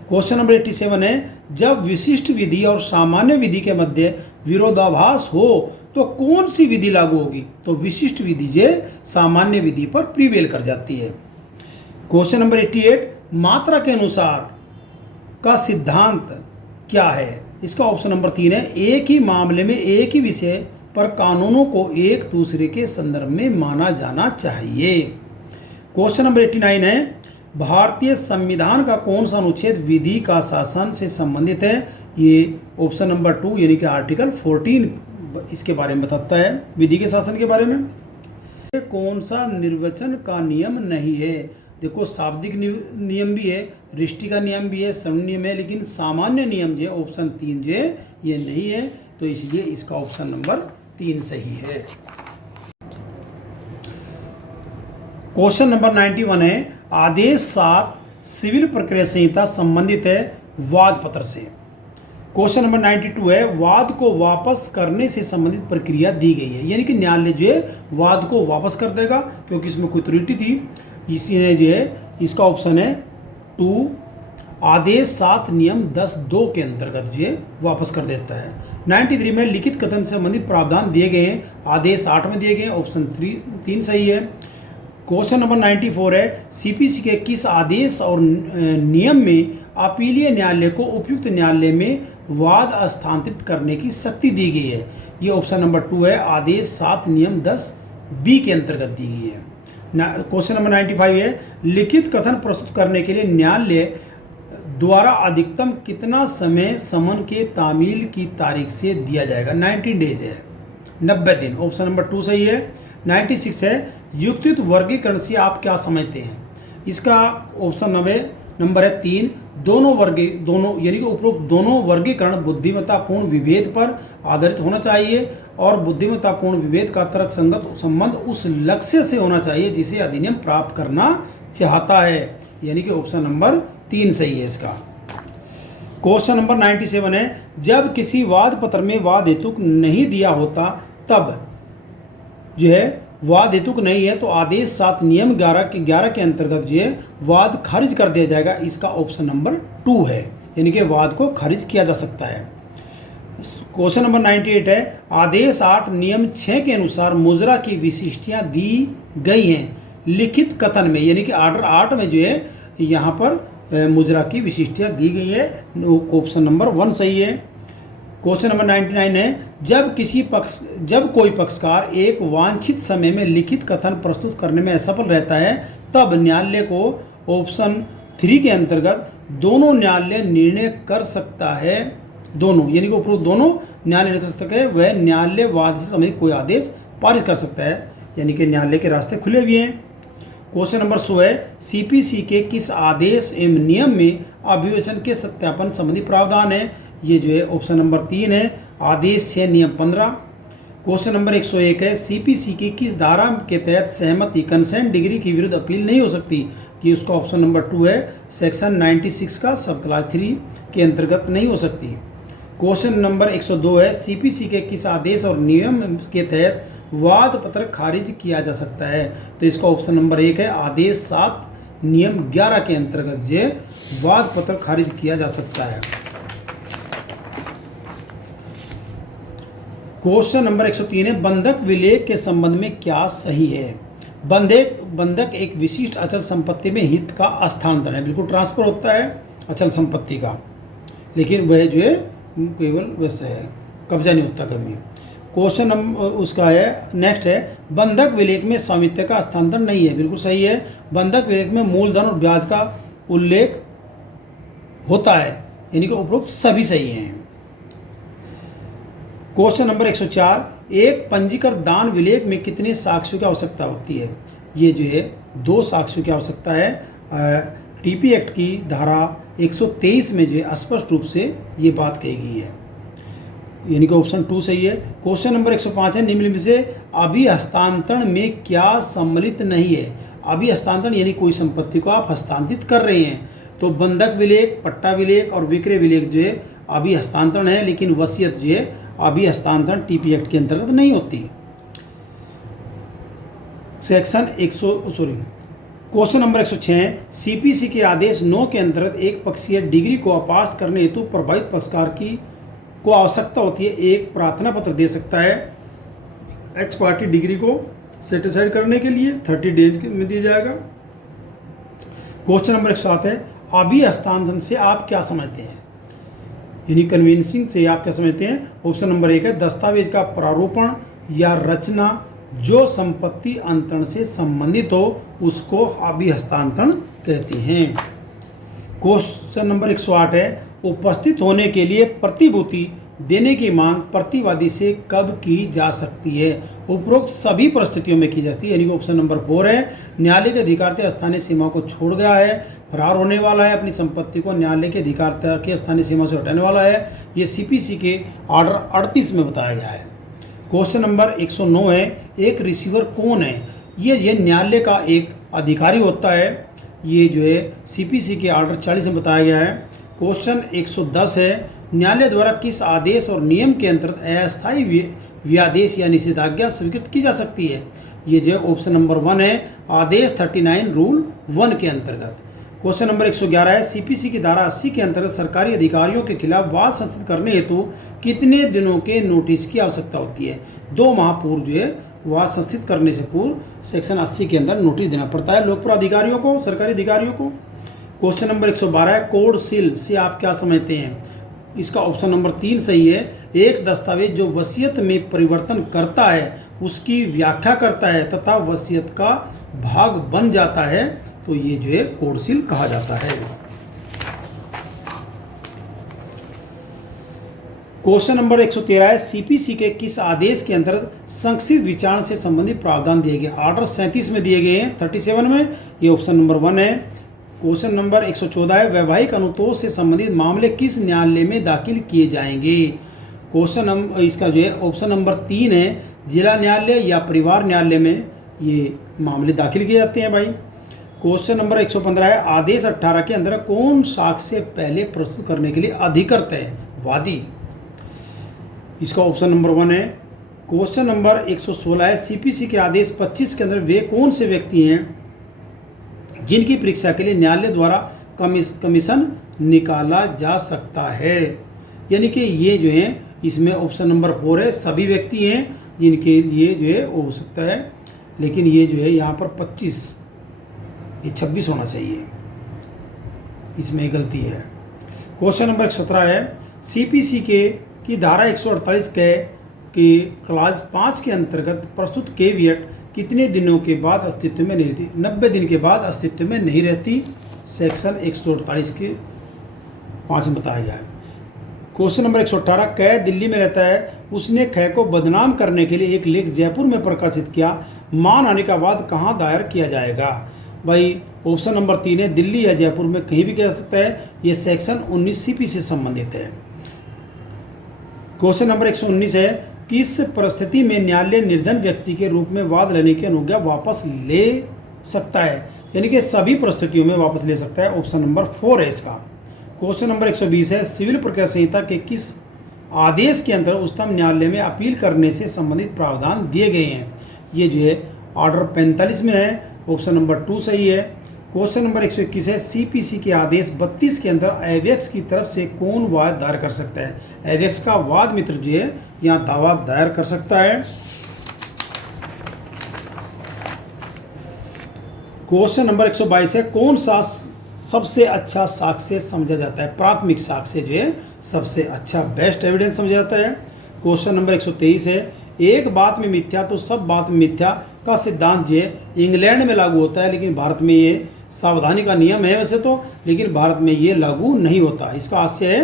क्वेश्चन नंबर 87 है, जब विशिष्ट विधि और सामान्य विधि के मध्य विरोधाभास हो तो कौन सी विधि लागू होगी? तो विशिष्ट विधि जो सामान्य विधि पर प्रीवेल कर जाती है। क्वेश्चन नंबर 88, मात्रा के अनुसार का सिद्धांत क्या है? इसका ऑप्शन नंबर 3 है, एक ही मामले में एक ही विषय पर कानूनों को एक दूसरे के संदर्भ में माना जाना चाहिए। क्वेश्चन नंबर 89 है, भारतीय संविधान का कौन सा अनुच्छेद विधि का शासन से संबंधित है? ये ऑप्शन नंबर 2 यानी कि आर्टिकल 14 इसके बारे में बताता है, विधि के शासन के बारे में। कौन सा निर्वचन का नियम नहीं है? देखो, शाब्दिक नियम भी है, रिष्टि का नियम भी है, श्रवण नियम है, लेकिन सामान्य नियम जो है ऑप्शन 3 जो है ये नहीं है, तो इसलिए इसका ऑप्शन नंबर 3 सही है। क्वेश्चन नंबर 91 है, आदेश 7 सिविल प्रक्रिया संहिता संबंधित है वाद पत्र से। क्वेश्चन नंबर 92 है, वाद को वापस करने से संबंधित प्रक्रिया दी गई है, यानी कि न्यायालय जो है वाद को वापस कर देगा क्योंकि इसमें कोई त्रुटि थी, इसलिए जो है इसका ऑप्शन है 2, आदेश 7 नियम 10(2) के अंतर्गत जो है वापस कर देता है। 93 में लिखित कथन से संबंधित प्रावधान दिए गए हैं, आदेश 8 में दिए गए हैं, ऑप्शन 3 सही है। क्वेश्चन नंबर 94 है, सीपीसी के किस आदेश और नियम में अपीलीय न्यायालय को उपयुक्त न्यायालय में वाद स्थानांतरित करने की शक्ति दी गई है? ये ऑप्शन नंबर 2 है, आदेश 7 नियम 10(b) के अंतर्गत दी गई है। क्वेश्चन नंबर 95 है, लिखित कथन प्रस्तुत करने के लिए न्यायालय द्वारा अधिकतम कितना समय समन के तामील की तारीख से दिया जाएगा? 19 डेज है, 90 दिन, ऑप्शन नंबर 2 सही है। 96 है, युक्तियुक्त वर्गीकरण से आप क्या समझते हैं? इसका ऑप्शन नंबर है 3, दोनों यानी कि उपरोक्त दोनों वर्गीकरण बुद्धिमत्तापूर्ण विभेद पर आधारित होना चाहिए और बुद्धिमत्तापूर्ण विभेद का तर्क संगत संबंध उस लक्ष्य से होना चाहिए जिसे अधिनियम प्राप्त करना चाहता है, यानी कि ऑप्शन नंबर 3 सही है इसका। क्वेश्चन नंबर 97 है, जब किसी वाद पत्र में वाद हेतुक नहीं दिया होता तब जो है वाद हेतुक नहीं है तो आदेश 7 नियम 11 के अंतर्गत जो है वाद खारिज कर दिया जाएगा, इसका ऑप्शन नंबर 2 है, यानी कि वाद को खारिज किया जा सकता है। क्वेश्चन नंबर 98 है, आदेश 8 नियम 6 के अनुसार मुजरा की विशिष्टियां दी गई हैं लिखित कथन में, यानी कि आर्डर 8 में जो है यहाँ पर मुजरा की विशिष्टियां दी गई है, ऑप्शन नंबर 1 सही है। क्वेश्चन नंबर 99 है, जब कोई पक्षकार एक वांछित समय में लिखित कथन प्रस्तुत करने में असफल रहता है तब न्यायालय को ऑप्शन 3 के अंतर्गत दोनों न्यायालय निर्णय कर सकता है, दोनों यानी कि उपरोक्त दोनों न्यायालय कर सकता है, वह न्यायालय वाद से संबंधित कोई आदेश पारित कर सकता है, यानी कि न्यायालय के रास्ते खुले हुए हैं। क्वेश्चन नंबर 100 है, सीपीसी के किस आदेश एवं नियम में अभिवेचन के सत्यापन संबंधी प्रावधान है? ये जो है ऑप्शन नंबर 3 है, आदेश 6 नियम 15। क्वेश्चन नंबर 101 है, सीपीसी की किस धारा के तहत सहमति कंसेंट डिग्री के विरुद्ध अपील नहीं हो सकती? कि उसका ऑप्शन नंबर 2 है, सेक्शन 96 का सब क्लास 3 के अंतर्गत नहीं हो सकती। क्वेश्चन नंबर 102 है, सीपीसी के किस आदेश और नियम के तहत वाद पत्र खारिज किया जा सकता है? तो इसका ऑप्शन नंबर 1 है, आदेश 7 नियम 11 के अंतर्गत ये वाद पत्र खारिज किया जा सकता है। क्वेश्चन नंबर 103 है, बंधक विलेख के संबंध में क्या सही है? बंधक एक विशिष्ट अचल संपत्ति में हित का स्थानांतरण है, बिल्कुल ट्रांसफर होता है अचल संपत्ति का, लेकिन वह जो है केवल वैसे है, कब्जा नहीं होता कभी। क्वेश्चन नंबर उसका है नेक्स्ट है, बंधक विलेख में स्वामित्व का हस्तांतरण नहीं है, बिल्कुल सही है। बंधक विलेख में मूलधन और ब्याज का उल्लेख होता है, यानी कि उपरोक्त सभी सही हैं। क्वेश्चन नंबर 104, एक पंजीकृत दान विलेख में कितने साक्ष्यों की आवश्यकता होती है? ये जो है 2 साक्ष्यों की आवश्यकता है। टीपी एक्ट की धारा 123 में जो है स्पष्ट रूप से ये बात कही गई है, यानी कि ऑप्शन 2 सही है। क्वेश्चन नंबर 105 है, निम्नलिखित में से अभी हस्तांतरण में क्या सम्मिलित नहीं है? अभी हस्तांतरण यानी कोई संपत्ति को आप हस्तांतरित कर रहे हैं, तो बंधक विलेख, पट्टा विलेख और विक्रय विलेख जो है अभी हस्तांतरण है, लेकिन वसीयत जो है अभी हस्तांतरण टीपी एक्ट के अंतर्गत नहीं होती। क्वेश्चन नंबर 106, सीपीसी के आदेश 9 के अंतर्गत एक पक्षीय डिग्री को अपास्त करने हेतु प्रभावित पक्षकार को आवश्यकता होती है, एक प्रार्थना पत्र दे सकता है एक्स पार्टी डिग्री को सेटिस्फाइड करने के लिए 30 डेज में दिया जाएगा। क्वेश्चन नंबर 107 है, अभी हस्तांतरण से आप क्या समझते हैं, यानी कन्वींसिंग से आप क्या समझते हैं। ऑप्शन नंबर 1 है, दस्तावेज का प्रारूपण या रचना जो संपत्ति अंतरण से संबंधित हो उसको अभी हस्तांतरण कहते हैं। क्वेश्चन नंबर 108 है, उपस्थित होने के लिए प्रतिभूति देने की मांग प्रतिवादी से कब की जा सकती है। उपरोक्त सभी परिस्थितियों में की जाती है, यानी कि ऑप्शन नंबर 4 है, न्यायालय के अधिकारता स्थानीय सीमा को छोड़ गया है, फरार होने वाला है, अपनी संपत्ति को न्यायालय के अधिकारता के स्थानीय सीमा से हटाने वाला है। ये सीपीसी के ऑर्डर 38 में बताया गया है। क्वेश्चन नंबर 109 है, एक रिसीवर कौन है। ये न्यायालय का एक अधिकारी होता है, ये जो है सीपीसी के ऑर्डर 40 में बताया गया है। क्वेश्चन 110 है, न्यायालय द्वारा किस आदेश और नियम के अंतर्गत अस्थायी व्यादेश या निषेधाज्ञा स्वीकृत की जा सकती है। ये जो ऑप्शन नंबर 1 है, आदेश 39 रूल 1 के अंतर्गत। क्वेश्चन नंबर 111 है, सीपीसी की धारा 80 के अंतर्गत सरकारी अधिकारियों के खिलाफ वाद संस्थित करने हेतु कितने दिनों के नोटिस की आवश्यकता होती है। 2 माह पूर्व जो है वाद संस्थित करने से पूर्व सेक्शन 80 के अंदर नोटिस देना पड़ता है लोकप्रिय अधिकारियों को, सरकारी अधिकारियों को। क्वेश्चन नंबर 112 है, कोड सील से आप क्या समझते हैं। इसका ऑप्शन नंबर 3 सही है। एक दस्तावेज जो वसीयत में परिवर्तन करता है, उसकी व्याख्या करता है तथा वसीयत का भाग बन जाता है, तो ये जो है कोड सील कहा जाता है। क्वेश्चन नंबर 113 है, सीपीसी के किस आदेश के अंतर्गत संक्षिप्त विचारण से संबंधित प्रावधान दिए गए। ऑर्डर 37 में दिए गए हैं 37 में, ये ऑप्शन नंबर 1 है। क्वेश्चन नंबर 114 है, वैवाहिक अनुतोष से संबंधित मामले किस न्यायालय में दाखिल किए जाएंगे। क्वेश्चन नंबर इसका जो है ऑप्शन नंबर 3 है, जिला न्यायालय या परिवार न्यायालय में ये मामले दाखिल किए जाते हैं भाई। क्वेश्चन नंबर 115 है, आदेश 18 के अंदर कौन साक्ष्य पहले प्रस्तुत करने के लिए अधिकृत है। वादी। इसका ऑप्शन नंबर 1 है। क्वेश्चन नंबर 116 है, सीपीसी के आदेश 25 के अंदर वे कौन से व्यक्ति हैं जिनकी परीक्षा के लिए न्यायालय द्वारा कमीशन निकाला जा सकता है। यानी कि ये जो है इसमें ऑप्शन नंबर 4 है, सभी व्यक्ति हैं जिनके लिए जो है हो सकता है, लेकिन ये जो है यहाँ पर 25, ये 26 होना चाहिए, इसमें गलती है। क्वेश्चन नंबर 17 है, सीपीसी की धारा 148 के क्लास 5 के अंतर्गत प्रस्तुत केवियट कितने दिनों के बाद अस्तित्व में नहीं रहती। 90 दिन के बाद अस्तित्व में नहीं रहती, सेक्शन 148 के 5 में बताया गया है। क्वेश्चन नंबर 118, कै दिल्ली में रहता है, उसने कै को बदनाम करने के लिए एक लेख जयपुर में प्रकाशित किया, मान आने का वाद कहाँ दायर किया जाएगा। भाई ऑप्शन नंबर 3 है, दिल्ली या जयपुर में कहीं भी किया जा सकता है, ये सेक्शन 19 सीपी से संबंधित है। क्वेश्चन नंबर 119 है, किस परिस्थिति में न्यायालय निर्धन व्यक्ति के रूप में वाद लेने की अनुज्ञा वापस ले सकता है। यानी कि सभी परिस्थितियों में वापस ले सकता है, ऑप्शन नंबर 4 है इसका। क्वेश्चन नंबर 120 है, सिविल प्रक्रिया संहिता के किस आदेश के अंतर्गत उच्चतम न्यायालय में अपील करने से संबंधित प्रावधान दिए गए हैं। ये जो है ऑर्डर 45 में है, ऑप्शन नंबर 2 सही है। क्वेश्चन नंबर 121 है, सीपीसी के आदेश 32 के अंदर एवेक्स की तरफ से कौन वाद दायर कर सकता है। एवेक्स का वाद मित्र जो है यहाँ दावा दायर कर सकता है। क्वेश्चन नंबर 122 है, कौन सा सबसे अच्छा साक्ष्य समझा जाता है। प्राथमिक साक्ष्य जो है सबसे अच्छा बेस्ट एविडेंस समझा जाता है। क्वेश्चन नंबर 123 है, एक बात में मिथ्या तो सब बात में मिथ्या का सिद्धांत जो है इंग्लैंड में लागू होता है, लेकिन भारत में ये सावधानी का नियम है वैसे तो, लेकिन भारत में ये लागू नहीं होता। इसका आशय है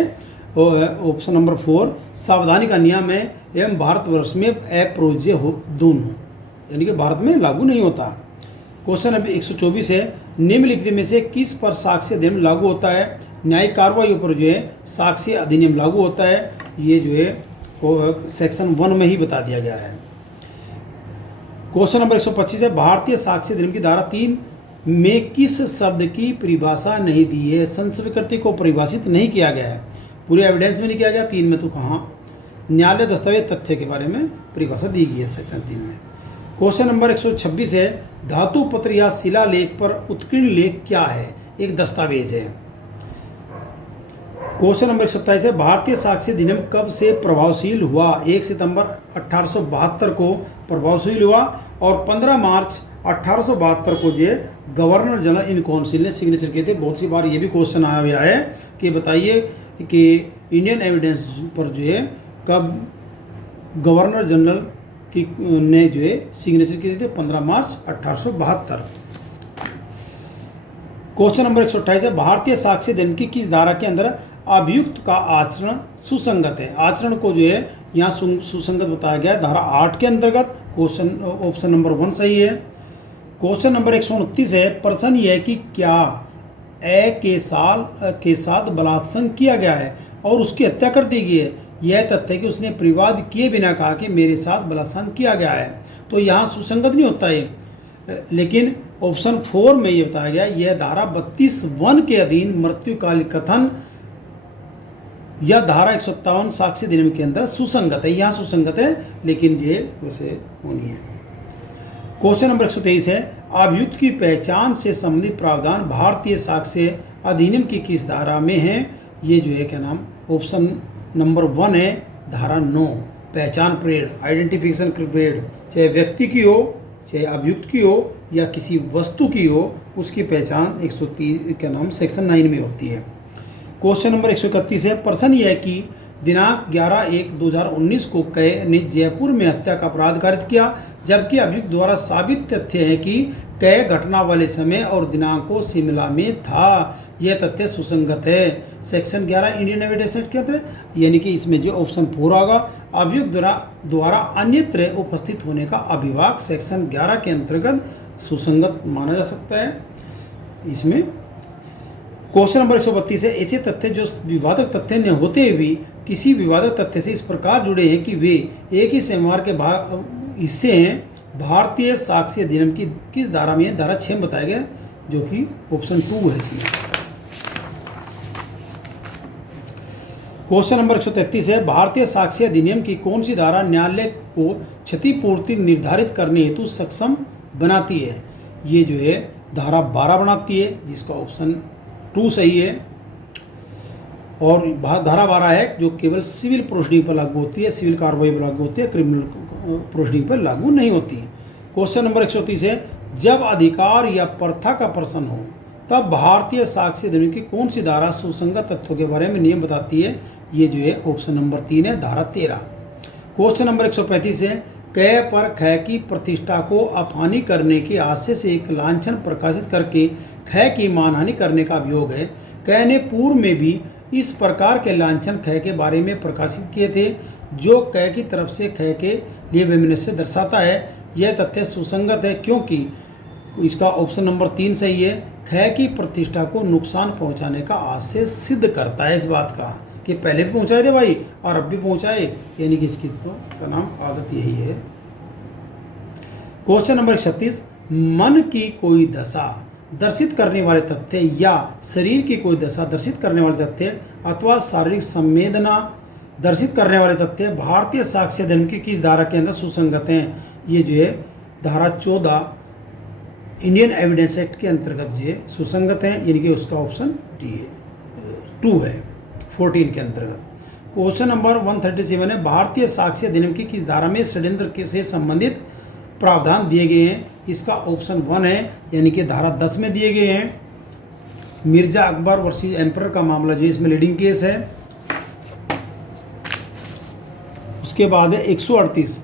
ऑप्शन नंबर 4, सावधानी का नियम है एवं भारतवर्ष में अप्रोज्य हो दोनों, यानी कि भारत में लागू नहीं होता। क्वेश्चन नंबर 124 है, निम्नलिखित में से किस पर साक्ष्य अधिनियम लागू होता है। न्यायिक कार्रवाई पर जो है साक्ष्य अधिनियम लागू होता है, ये जो है सेक्शन 1 में ही बता दिया गया है। क्वेश्चन नंबर 125 है, भारतीय साक्ष्य अधिनियम की धारा 3 में किस शब्द की परिभाषा नहीं दी है। संस्वीकृति को परिभाषित नहीं किया गया है। पूरे एविडेंस में नहीं किया गया, 3 में तो कहाँ। न्यायालय दस्तावेज तथ्य के बारे में परिभाषा दी गई है सेक्शन 3 में। क्वेश्चन नंबर 126 है, धातु पत्र या शिलालेख पर उत्कीर्ण लेख क्या है? एक दस्तावेज है। क्वेश्चन नंबर 127 है, भारतीय साक्ष्य अधिनियम कब से प्रभावशील हुआ? 1 सितंबर 1872 को प्रभावशील हुआ और 15 मार्च 1872 को जो गवर्नर जनरल इन काउंसिल ने सिग्नेचर किए थे। बहुत सी बार ये भी क्वेश्चन आया हुआ है कि बताइए कि इंडियन एविडेंस पर जो है कब गवर्नर जनरल की ने जो है सिग्नेचर किए थे? 15 मार्च 1872। क्वेश्चन नंबर 128 है, भारतीय साक्ष्य अधिनियम की किस धारा के अंदर अभियुक्त का आचरण सुसंगत है? आचरण को जो है यहाँ सुसंगत बताया गया है धारा 8 के अंतर्गत। क्वेश्चन ऑप्शन नंबर 1 सही है। क्वेश्चन नंबर 129 है, प्रश्न यह है कि क्या ए के साथ बलात्संग किया गया है और उसकी हत्या कर दी गई है? यह तथ्य कि उसने विवाद किए बिना कहा कि मेरे साथ बलात्संग किया गया है, तो यहाँ सुसंगत नहीं होता है। लेकिन ऑप्शन 4 में ये बताया गया, यह धारा 32(1) के अधीन मृत्युकालिक कथन या धारा 157 साक्ष्य अधिनियम के अंदर सुसंगत है। यहाँ सुसंगत है, लेकिन ये वैसे होनी है। क्वेश्चन नंबर 123 है, अभियुक्त की पहचान से संबंधित प्रावधान भारतीय साक्ष्य अधिनियम की किस धारा में है? ये जो है क्या नाम, ऑप्शन नंबर 1 है धारा 9, पहचान परेड, आइडेंटिफिकेशन परेड, चाहे व्यक्ति की हो, चाहे अभियुक्त की हो या किसी वस्तु की हो, उसकी पहचान 130 क्या नाम सेक्शन 9 में होती है। क्वेश्चन नंबर 131 है, प्रश्न यह है कि दिनांक 11/1/2019 को कै ने जयपुर में हत्या का अपराध कारित किया, जबकि अभियुक्त द्वारा साबित तथ्य है कि कै घटना वाले समय और दिनांक को शिमला में था। यह तथ्य सुसंगत है सेक्शन 11 इंडियन एविडेंस एक्ट के अंतर्गत, यानी कि इसमें जो ऑप्शन 4 होगा, अभियुक्त द्वारा अन्यत्र उपस्थित होने का अभिभाग सेक्शन 11 के अंतर्गत सुसंगत माना जा सकता है इसमें। क्वेश्चन नंबर 132 है, ऐसे तथ्य जो विवादक तथ्य न होते हुए किसी विवादक तथ्य से इस प्रकार जुड़े हैं कि वे एक ही सेमार के हिस्से हैं, भारतीय साक्ष्य अधिनियम की किस धारा में है? धारा 6 में बताया गया, जो कि ऑप्शन 2 है इसमें। क्वेश्चन नंबर 133 है, भारतीय साक्ष्य अधिनियम की कौन सी धारा न्यायालय को क्षतिपूर्ति निर्धारित करने हेतु सक्षम बनाती है? ये जो है धारा 12 बनाती है, जिसका ऑप्शन 2 सही है। और धारा 12 है जो केवल सिविल प्रोसीडिंग पर लागू होती है, सिविल कार्रवाई पर लागू होती है, क्रिमिनल प्रोसीडिंग पर लागू नहीं होती है। क्वेश्चन नंबर 130 है, जब अधिकार या प्रथा का प्रश्न हो तब भारतीय साक्ष्य अधिनियम की कौन सी धारा सुसंगत तथ्यों के बारे में नियम बताती है? ये जो है ऑप्शन नंबर 3 है, धारा 13। क्वेश्चन नंबर 135 है, कै पर खै की प्रतिष्ठा को अपहानि करने के आशय से एक लांछन प्रकाशित करके खै की मानहानि करने का अभियोग है। कै ने पूर्व में भी इस प्रकार के लांछन खै के बारे में प्रकाशित किए थे, जो कै की तरफ से खै के लिए वैमनस्य दर्शाता है। यह तथ्य सुसंगत है क्योंकि इसका ऑप्शन नंबर 3 सही है, खै की प्रतिष्ठा को नुकसान पहुंचाने का आशय सिद्ध करता है इस बात का कि पहले भी पहुंचाए थे भाई और अब भी पहुंचाए, यानी कि इसकी तो का नाम आदत यही है। क्वेश्चन नंबर 36, मन की कोई दशा दर्शित करने वाले तथ्य या शरीर की कोई दशा दर्शित करने वाले तथ्य अथवा शारीरिक संवेदना दर्शित करने वाले तथ्य भारतीय साक्ष्य अधिनियम की किस धारा के अंदर सुसंगत हैं? ये जो है धारा 14 इंडियन एविडेंस एक्ट के अंतर्गत जो है सुसंगत हैं, यानी कि उसका ऑप्शन 2 है 14 के अंतर्गत। क्वेश्चन नंबर 137 है, भारतीय साक्ष्य अधिनियम की किस धारा में षड्यंत्र से संबंधित प्रावधान दिए गए हैं? इसका ऑप्शन 1 है, यानी कि धारा 10 में दिए गए हैं। मिर्जा अकबर वर्सेस एम्परर का मामला जो इसमें लीडिंग केस है। उसके बाद है 138,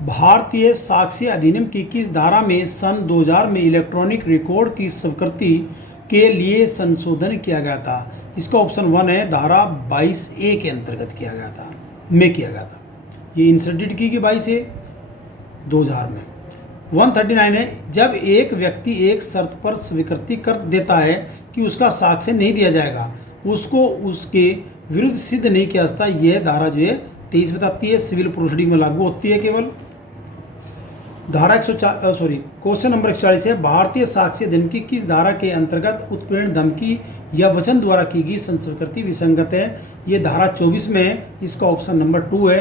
भारतीय साक्ष्य अधिनियम की किस धारा में सन 2000 में इलेक्ट्रॉनिक रिकॉर्ड की स्वीकृति के लिए संशोधन किया गया था? इसका ऑप्शन 1 है, धारा 22A के अंतर्गत किया गया था। ये इंसर्टेड की 22A 2000 में। 139 है, जब एक व्यक्ति एक शर्त पर स्वीकृति कर देता है कि उसका साक्ष्य नहीं दिया जाएगा, उसको उसके विरुद्ध सिद्ध नहीं किया जाता, यह धारा जो है 23 बताती है, सिविल प्रोसीडिंग में लागू होती है केवल। धारा 104 क्वेश्चन नंबर 140 है, भारतीय साक्ष्य अधिनियम की किस धारा के अंतर्गत उत्पीड़न, धमकी या वचन द्वारा की गई संस्कृति विसंगत है? ये धारा 24 में है, इसका ऑप्शन नंबर 2 है।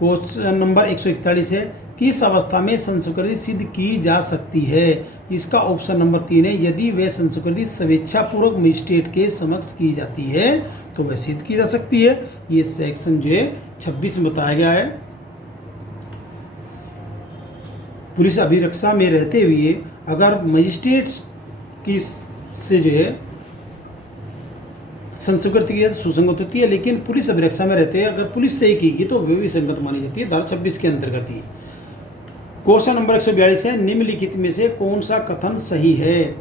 क्वेश्चन नंबर 141 है, किस अवस्था में संस्कृति सिद्ध की जा सकती है? इसका ऑप्शन नंबर 3 है, यदि वह संस्कृति स्वेच्छापूर्वक मजिस्ट्रेट के समक्ष की जाती है तो वह सिद्ध की जा सकती है। ये सेक्शन जो है 26 में बताया गया है। पुलिस अभिरक्षा में रहते हुए अगर मजिस्ट्रेट की से जो है संस्कृति की सुसंगत होती है, लेकिन पुलिस अभिरक्षा में रहते हुए अगर पुलिस से ही की गई तो वे भी संगत मानी जाती है, धारा 26 के अंतर्गत ही। क्वेश्चन नंबर 142 है, निम्नलिखित में से कौन सा कथन सही है?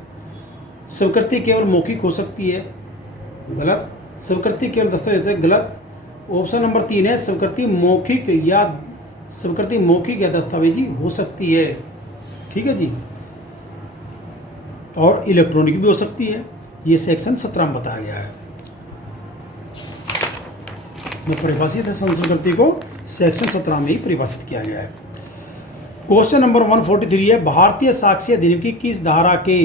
स्वीकृति केवल मौखिक हो सकती है, गलत। स्वीकृति केवल दस्तावेज है, गलत। ऑप्शन नंबर 3 है, स्वीकृति मौखिक या दस्तावेजी हो सकती है, ठीक है जी, और इलेक्ट्रॉनिक भी हो सकती है। ये सेक्शन 17 में बताया गया है। जो परिभाषित है संस्कृति को सेक्शन 17 में ही परिभाषित किया गया है। क्वेश्चन नंबर 143 है, भारतीय साक्ष्य अधिनियम की किस धारा के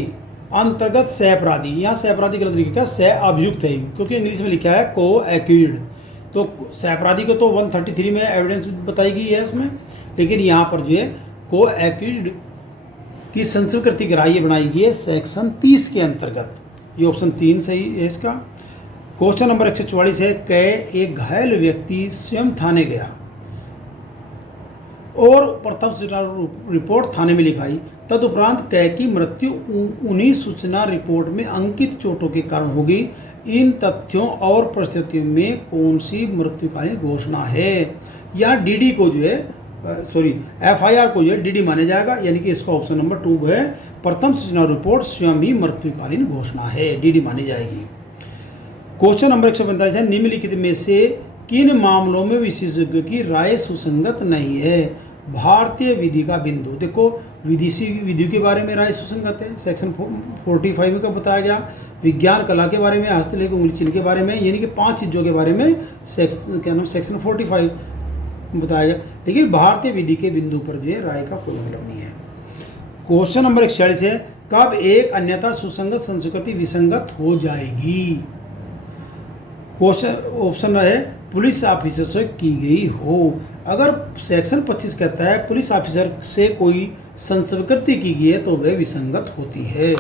अंतर्गत सह अपराधी, यहाँ सह अपराधी गलत लिखा है, सह अभियुक्त है, क्योंकि इंग्लिश में लिखा है को एक्यूज्ड, तो सह अपराधी को तो 133 में एविडेंस बताई गई है उसमें, लेकिन यहाँ पर जो है को एक्यूज्ड की संस्कृति ग्राह्य बनाई गई है सेक्शन 30 के अंतर्गत। ये ऑप्शन 3 सही है इसका। क्वेश्चन नंबर 144 है, एक घायल व्यक्ति स्वयं थाने गया और प्रथम सूचना रिपोर्ट थाने में लिखाई, तदुपरांत कै की मृत्यु उन्हीं सूचना रिपोर्ट में अंकित चोटों के कारण होगी। इन तथ्यों और परिस्थितियों में कौन सी मृत्युकालीन घोषणा है? या डीडी को जो है एफआईआर को जो है डीडी माना जाएगा, यानी कि इसका ऑप्शन नंबर 2 है, प्रथम सूचना रिपोर्ट स्वयं ही मृत्युकालीन घोषणा है, डीडी मानी जाएगी। क्वेश्चन नंबर 145 है, निम्नलिखित में से किन मामलों में विशेषज्ञों की राय सुसंगत नहीं है? भारतीय विधि का बिंदु, देखो विधि के बारे में राय सुसंगत है, सेक्शन 45 का बताया गया। विज्ञान कला के बारे में, हस्तलेख उंगली चिन्ह के बारे में, यानी कि 5 चीज़ों के बारे में सेक्शन 45 बताया गया, लेकिन भारतीय विधि के बिंदु पर जो है राय का कोई मतलब नहीं है। क्वेश्चन नंबर 146 है, कब एक अन्यथा सुसंगत संस्कृति विसंगत हो जाएगी? क्वेश्चन ऑप्शन है, पुलिस ऑफिसर से की गई हो। अगर सेक्शन 25 कहता है पुलिस ऑफिसर से कोई संस्कृति की गई है तो वह विसंगत होती है।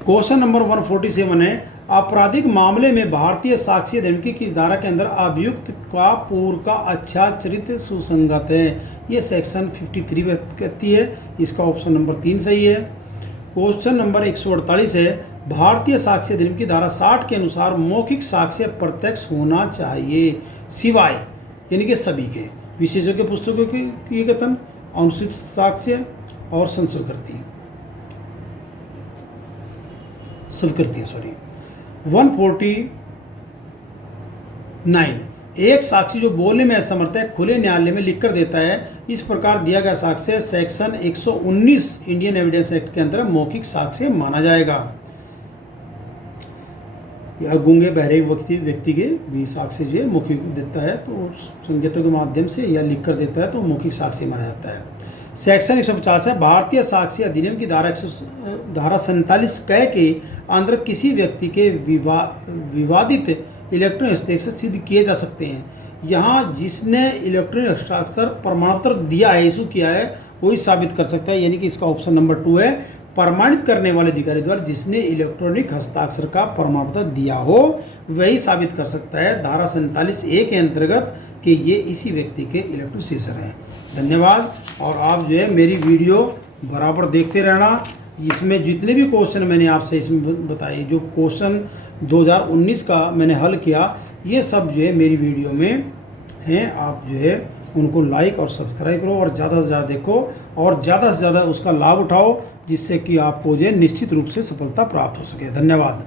क्वेश्चन नंबर 147 है, आपराधिक मामले में भारतीय साक्ष्य अधिनियम की किस धारा के अंदर अभियुक्त का पूर्व का अच्छा चरित्र सुसंगत है? ये सेक्शन 53 कहती है, इसका ऑप्शन नंबर 3 सही है। क्वेश्चन नंबर 148 है, भारतीय साक्ष्य अधिनियम की धारा 60 के अनुसार मौखिक साक्ष्य प्रत्यक्ष होना चाहिए सिवाय, यानी कि सभी के, विशेषज्ञ पुस्तकों की कथन, अनुचित साक्ष्य और स्वीकृति 149, एक साक्षी जो बोलने में असमर्थ है खुले न्यायालय में लिखकर देता है, इस प्रकार दिया गया साक्ष्य सेक्शन 119 इंडियन एविडेंस एक्ट के अंतर्गत मौखिक साक्ष्य माना जाएगा। या गूंगे बहरे व्यक्ति के भी साक्ष्य जो है मौखिक देता है तो संकेतों के माध्यम से या लिख कर देता है तो मौखिक साक्ष्य माना जाता है। सेक्शन 150 है, भारतीय साक्ष्य अधिनियम की धारा 47 क के अंदर किसी व्यक्ति के विवादित इलेक्ट्रॉनिक हस्ताक्षर सिद्ध किए जा सकते हैं। यहाँ जिसने इलेक्ट्रॉनिक हस्ताक्षर प्रमाण पत्र दिया है, इशू किया है, वही साबित कर सकता है, यानी कि इसका ऑप्शन नंबर 2 है, प्रमाणित करने वाले अधिकारी द्वारा जिसने इलेक्ट्रॉनिक हस्ताक्षर का प्रमाण पत्र दिया हो वही साबित कर सकता है धारा 47A के अंतर्गत कि ये इसी व्यक्ति के इलेक्ट्रॉनिक सिग्नेचर हैं। धन्यवाद। और आप जो है मेरी वीडियो बराबर देखते रहना। इसमें जितने भी क्वेश्चन मैंने आपसे इसमें बताए, जो क्वेश्चन 2019 का मैंने हल किया, ये सब जो है मेरी वीडियो में हैं। आप जो है उनको लाइक और सब्सक्राइब करो और ज़्यादा से ज़्यादा देखो और ज़्यादा से ज़्यादा उसका लाभ उठाओ, जिससे कि आपको जो है निश्चित रूप से सफलता प्राप्त हो सके। धन्यवाद।